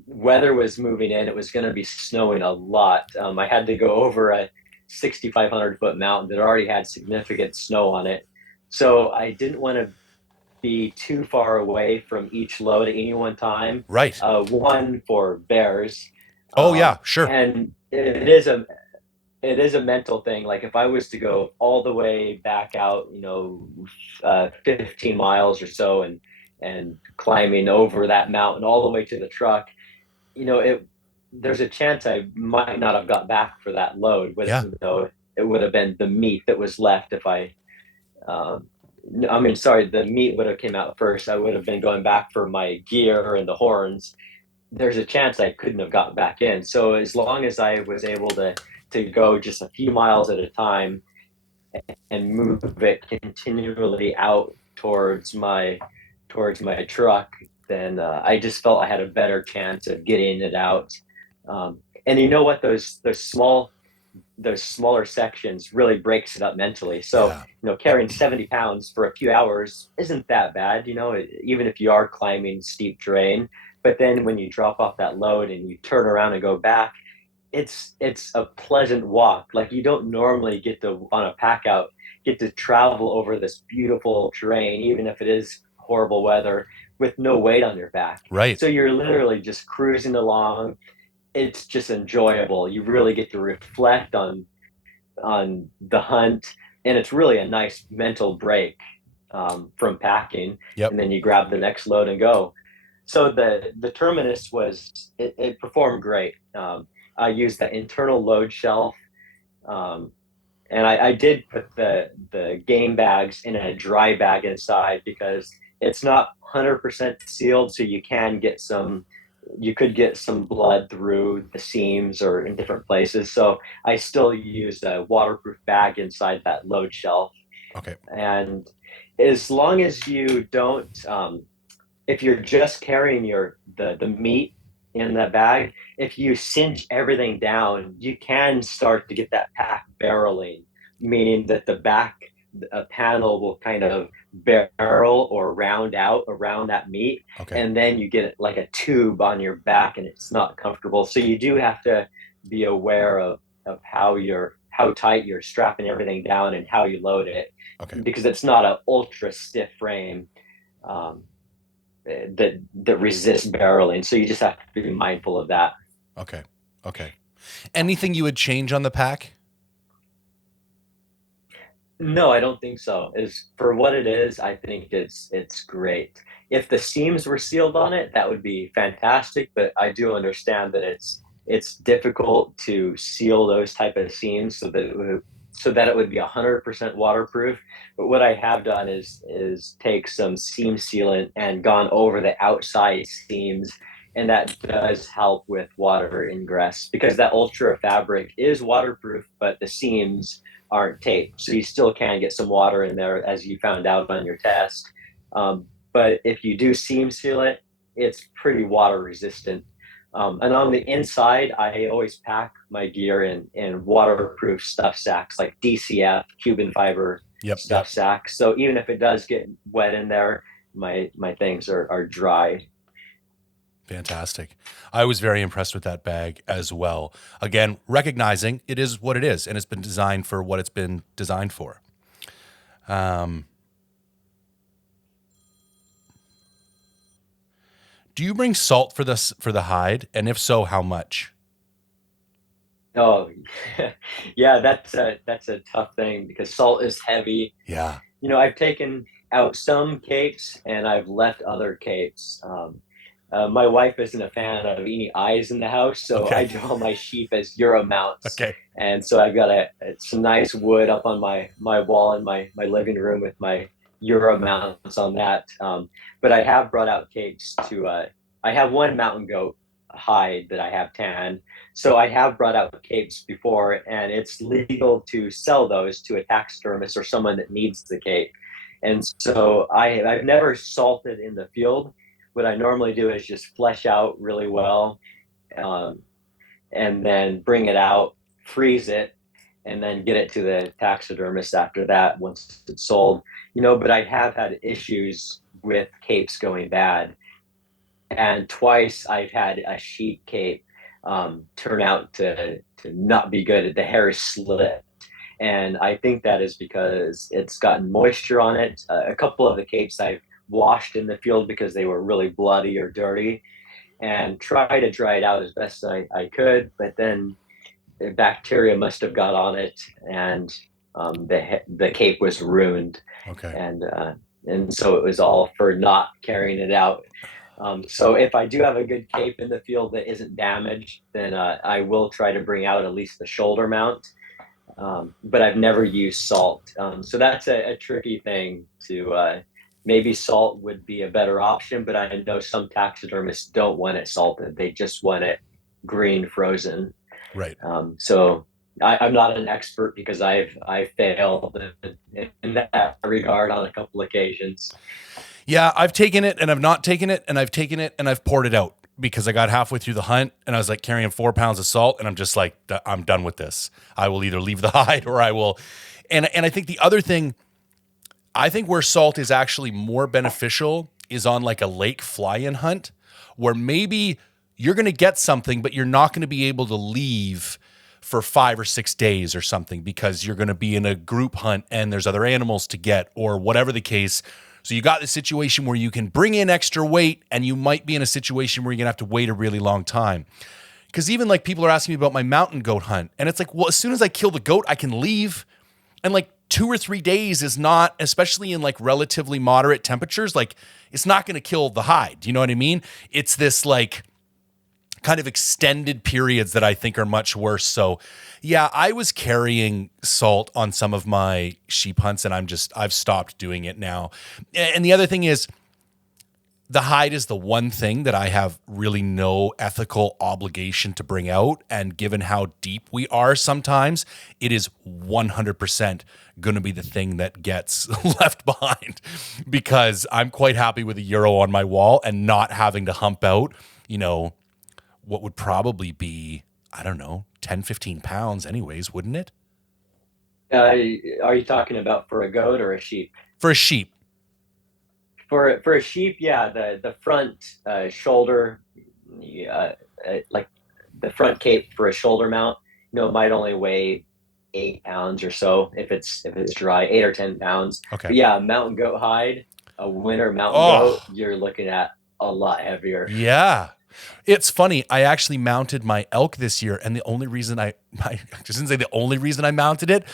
weather was moving in. It was going to be snowing a lot. I had to go over a 6,500-foot mountain that already had significant snow on it. So I didn't want to be too far away from each load at any one time. Right. One for bears, Oh yeah, sure. and it is a mental thing. Like if I was to go all the way back out, 15 miles or so, and climbing over that mountain all the way to the truck, it there's a chance I might not have got back for that load. But Yeah. it would have been the meat that was left if I um, I mean, sorry, the meat would have came out first. I would have been going back for my gear and the horns. there's a chance I couldn't have gotten back in. So as long as I was able to go just a few miles at a time and move it continually out towards my truck, then I just felt I had a better chance of getting it out. And you know what? Those smaller sections really breaks it up mentally. So, Yeah. carrying 70 pounds for a few hours isn't that bad, even if you are climbing steep terrain. But then when you drop off that load and you turn around and go back, it's a pleasant walk. Like you don't normally get to on a pack out get to travel over this beautiful terrain, even if it is horrible weather, with no weight on your back. Right. So you're literally just cruising along. It's just enjoyable. You really get to reflect on the hunt, and it's really a nice mental break from packing. Yep. And then you grab the next load and go. So the terminus it performed great. I used the internal load shelf, um, and I did put the game bags in a dry bag inside because it's not 100% sealed, so you could get some blood through the seams or in different places. So I still used a waterproof bag inside that load shelf. Okay. And as long as you don't, if you're just carrying the meat in that bag, if you cinch everything down, you can start to get that pack barreling, meaning that the back panel will kind of barrel or round out around that meat, Okay. and then you get like a tube on your back, and it's not comfortable. So you do have to be aware of how tight you're strapping everything down and how you load it, Okay. because it's not an ultra stiff frame. Um, that resists barreling. So you just have to be mindful of that. Okay. Okay. Anything you would change on the pack? No, I don't think so. As for what it is, I think it's great. If the seams were sealed on it, that would be fantastic. But I do understand that it's difficult to seal those type of seams so that it would be 100% waterproof. But what I have done is take some seam sealant and gone over the outside seams, and that does help with water ingress because that ultra fabric is waterproof, but the seams aren't taped. So you still can get some water in there, as you found out on your test. But if you do seam seal it, it's pretty water resistant. And on the inside, I always pack my gear in waterproof stuff sacks like DCF, Cuban fiber Yep. stuff Yep. sacks. So even if it does get wet in there, my things are dry. Fantastic. I was very impressed with that bag as well. Again, recognizing it is what it is and it's been designed for what it's been designed for. Um, do you bring salt for the hide? And if so, how much? Oh, yeah, that's a tough thing because salt is heavy. Yeah. I've taken out some capes and I've left other capes. My wife isn't a fan of any eyes in the house, so I Okay. draw my sheep as Euro mounts. Okay. And so I've got some nice wood up on my wall in my living room with my Euro mounts on that. But I have brought out capes I have one mountain goat hide that I have tanned. So I have brought out capes before, and it's legal to sell those to a taxidermist or someone that needs the cape. And so I've never salted in the field. What I normally do is just flesh out really well, um, and then bring it out, freeze it, and then get it to the taxidermist after that once it's sold. But I have had issues with capes going bad, and twice I've had a sheep cape turn out to not be good. The hair is slit, and I think that is because it's gotten moisture on it. A couple of the capes I've washed in the field because they were really bloody or dirty, and try to dry it out as best I could, but then the bacteria must have got on it, and the cape was ruined, Okay. and so it was all for not carrying it out. So if I do have a good cape in the field that isn't damaged, then I will try to bring out at least the shoulder mount. But I've never used salt, so that's a tricky thing maybe salt would be a better option, but I know some taxidermists don't want it salted. They just want it green frozen. Right. So I'm not an expert because I've failed in that regard on a couple occasions. Yeah, I've taken it and I've not taken it, and I've taken it and I've poured it out because I got halfway through the hunt and I was like carrying 4 pounds of salt, and I'm just like, I'm done with this. I will either leave the hide or I will. And I think the other thing, I think where salt is actually more beneficial is on like a lake fly-in hunt, where maybe you're going to get something, but you're not going to be able to leave for 5 or 6 days or something because you're going to be in a group hunt and there's other animals to get or whatever the case. So you got the situation where you can bring in extra weight, and you might be in a situation where you're going to have to wait a really long time. Because even like people are asking me about my mountain goat hunt, and it's like, well, as soon as I kill the goat, I can leave. And like 2 or 3 days is not, especially in like relatively moderate temperatures, like it's not going to kill the hide. You know what I mean? It's this like kind of extended periods that I think are much worse. So yeah, I was carrying salt on some of my sheep hunts, and I've stopped doing it now. And the other thing is, the hide is the one thing that I have really no ethical obligation to bring out. And given how deep we are sometimes, it is 100% going to be the thing that gets left behind, because I'm quite happy with a euro on my wall and not having to hump out, what would probably be, I don't know, 10, 15 pounds anyways, wouldn't it? Are you talking about for a goat or a sheep? For a sheep. For a sheep, yeah, the front shoulder, like the front cape for a shoulder mount, might only weigh 8 pounds or so if it's dry, 8 or 10 pounds. Okay. But yeah, mountain goat hide, a winter mountain goat, Oh, you're looking at a lot heavier. yeah. It's funny. I actually mounted my elk this year, and the only reason I just didn't say the only reason I mounted it,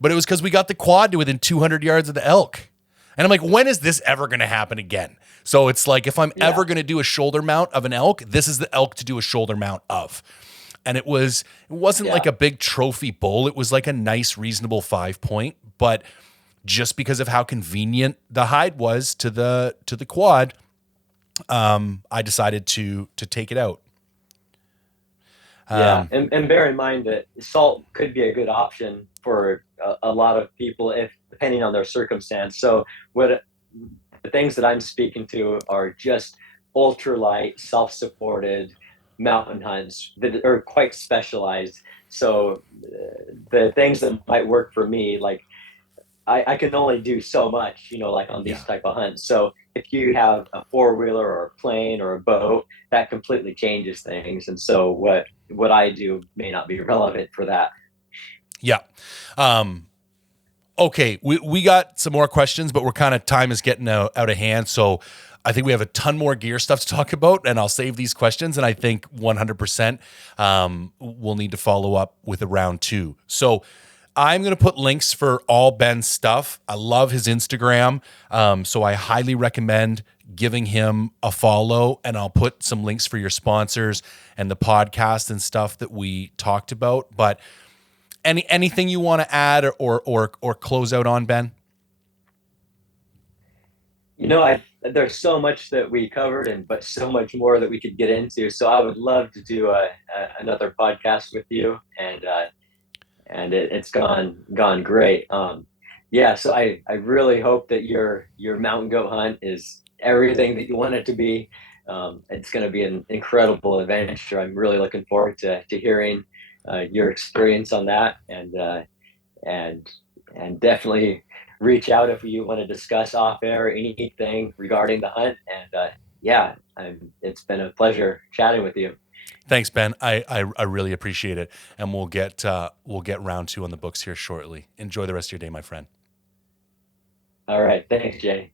but it was because we got the quad to within 200 yards of the elk. And I'm like, when is this ever going to happen again? So it's like, if I'm ever going to do a shoulder mount of an elk, this is the elk to do a shoulder mount of. And it wasn't like a big trophy bull. It was like a nice, reasonable 5-point. But just because of how convenient the hide was to the quad, I decided to take it out. And bear in mind that salt could be a good option for a lot of people if depending on their circumstance. So what the things that I'm speaking to are just ultralight, self-supported mountain hunts that are quite specialized. So the things that might work for me, like I can only do so much, like on these type of hunts. So if you have a four-wheeler or a plane or a boat, that completely changes things. And so what I do may not be relevant for that. Yeah. Okay, we got some more questions, but we're kind of, time is getting out of hand. So I think we have a ton more gear stuff to talk about, and I'll save these questions. And I think 100% we'll need to follow up with a round 2. So I'm going to put links for all Ben's stuff. I love his Instagram. So I highly recommend giving him a follow, and I'll put some links for your sponsors and the podcast and stuff that we talked about. But anything you want to add or close out on, Ben? There's so much that we covered, but so much more that we could get into. So I would love to do another podcast with you, and it's gone great. So I really hope that your mountain goat hunt is everything that you want it to be. It's going to be an incredible adventure. I'm really looking forward to hearing your experience on that, and definitely reach out if you want to discuss off air anything regarding the hunt. And it's been a pleasure chatting with you. Thanks, Ben. I really appreciate it, and we'll get round 2 on the books here shortly. Enjoy the rest of your day, my friend. All right, thanks, Jay.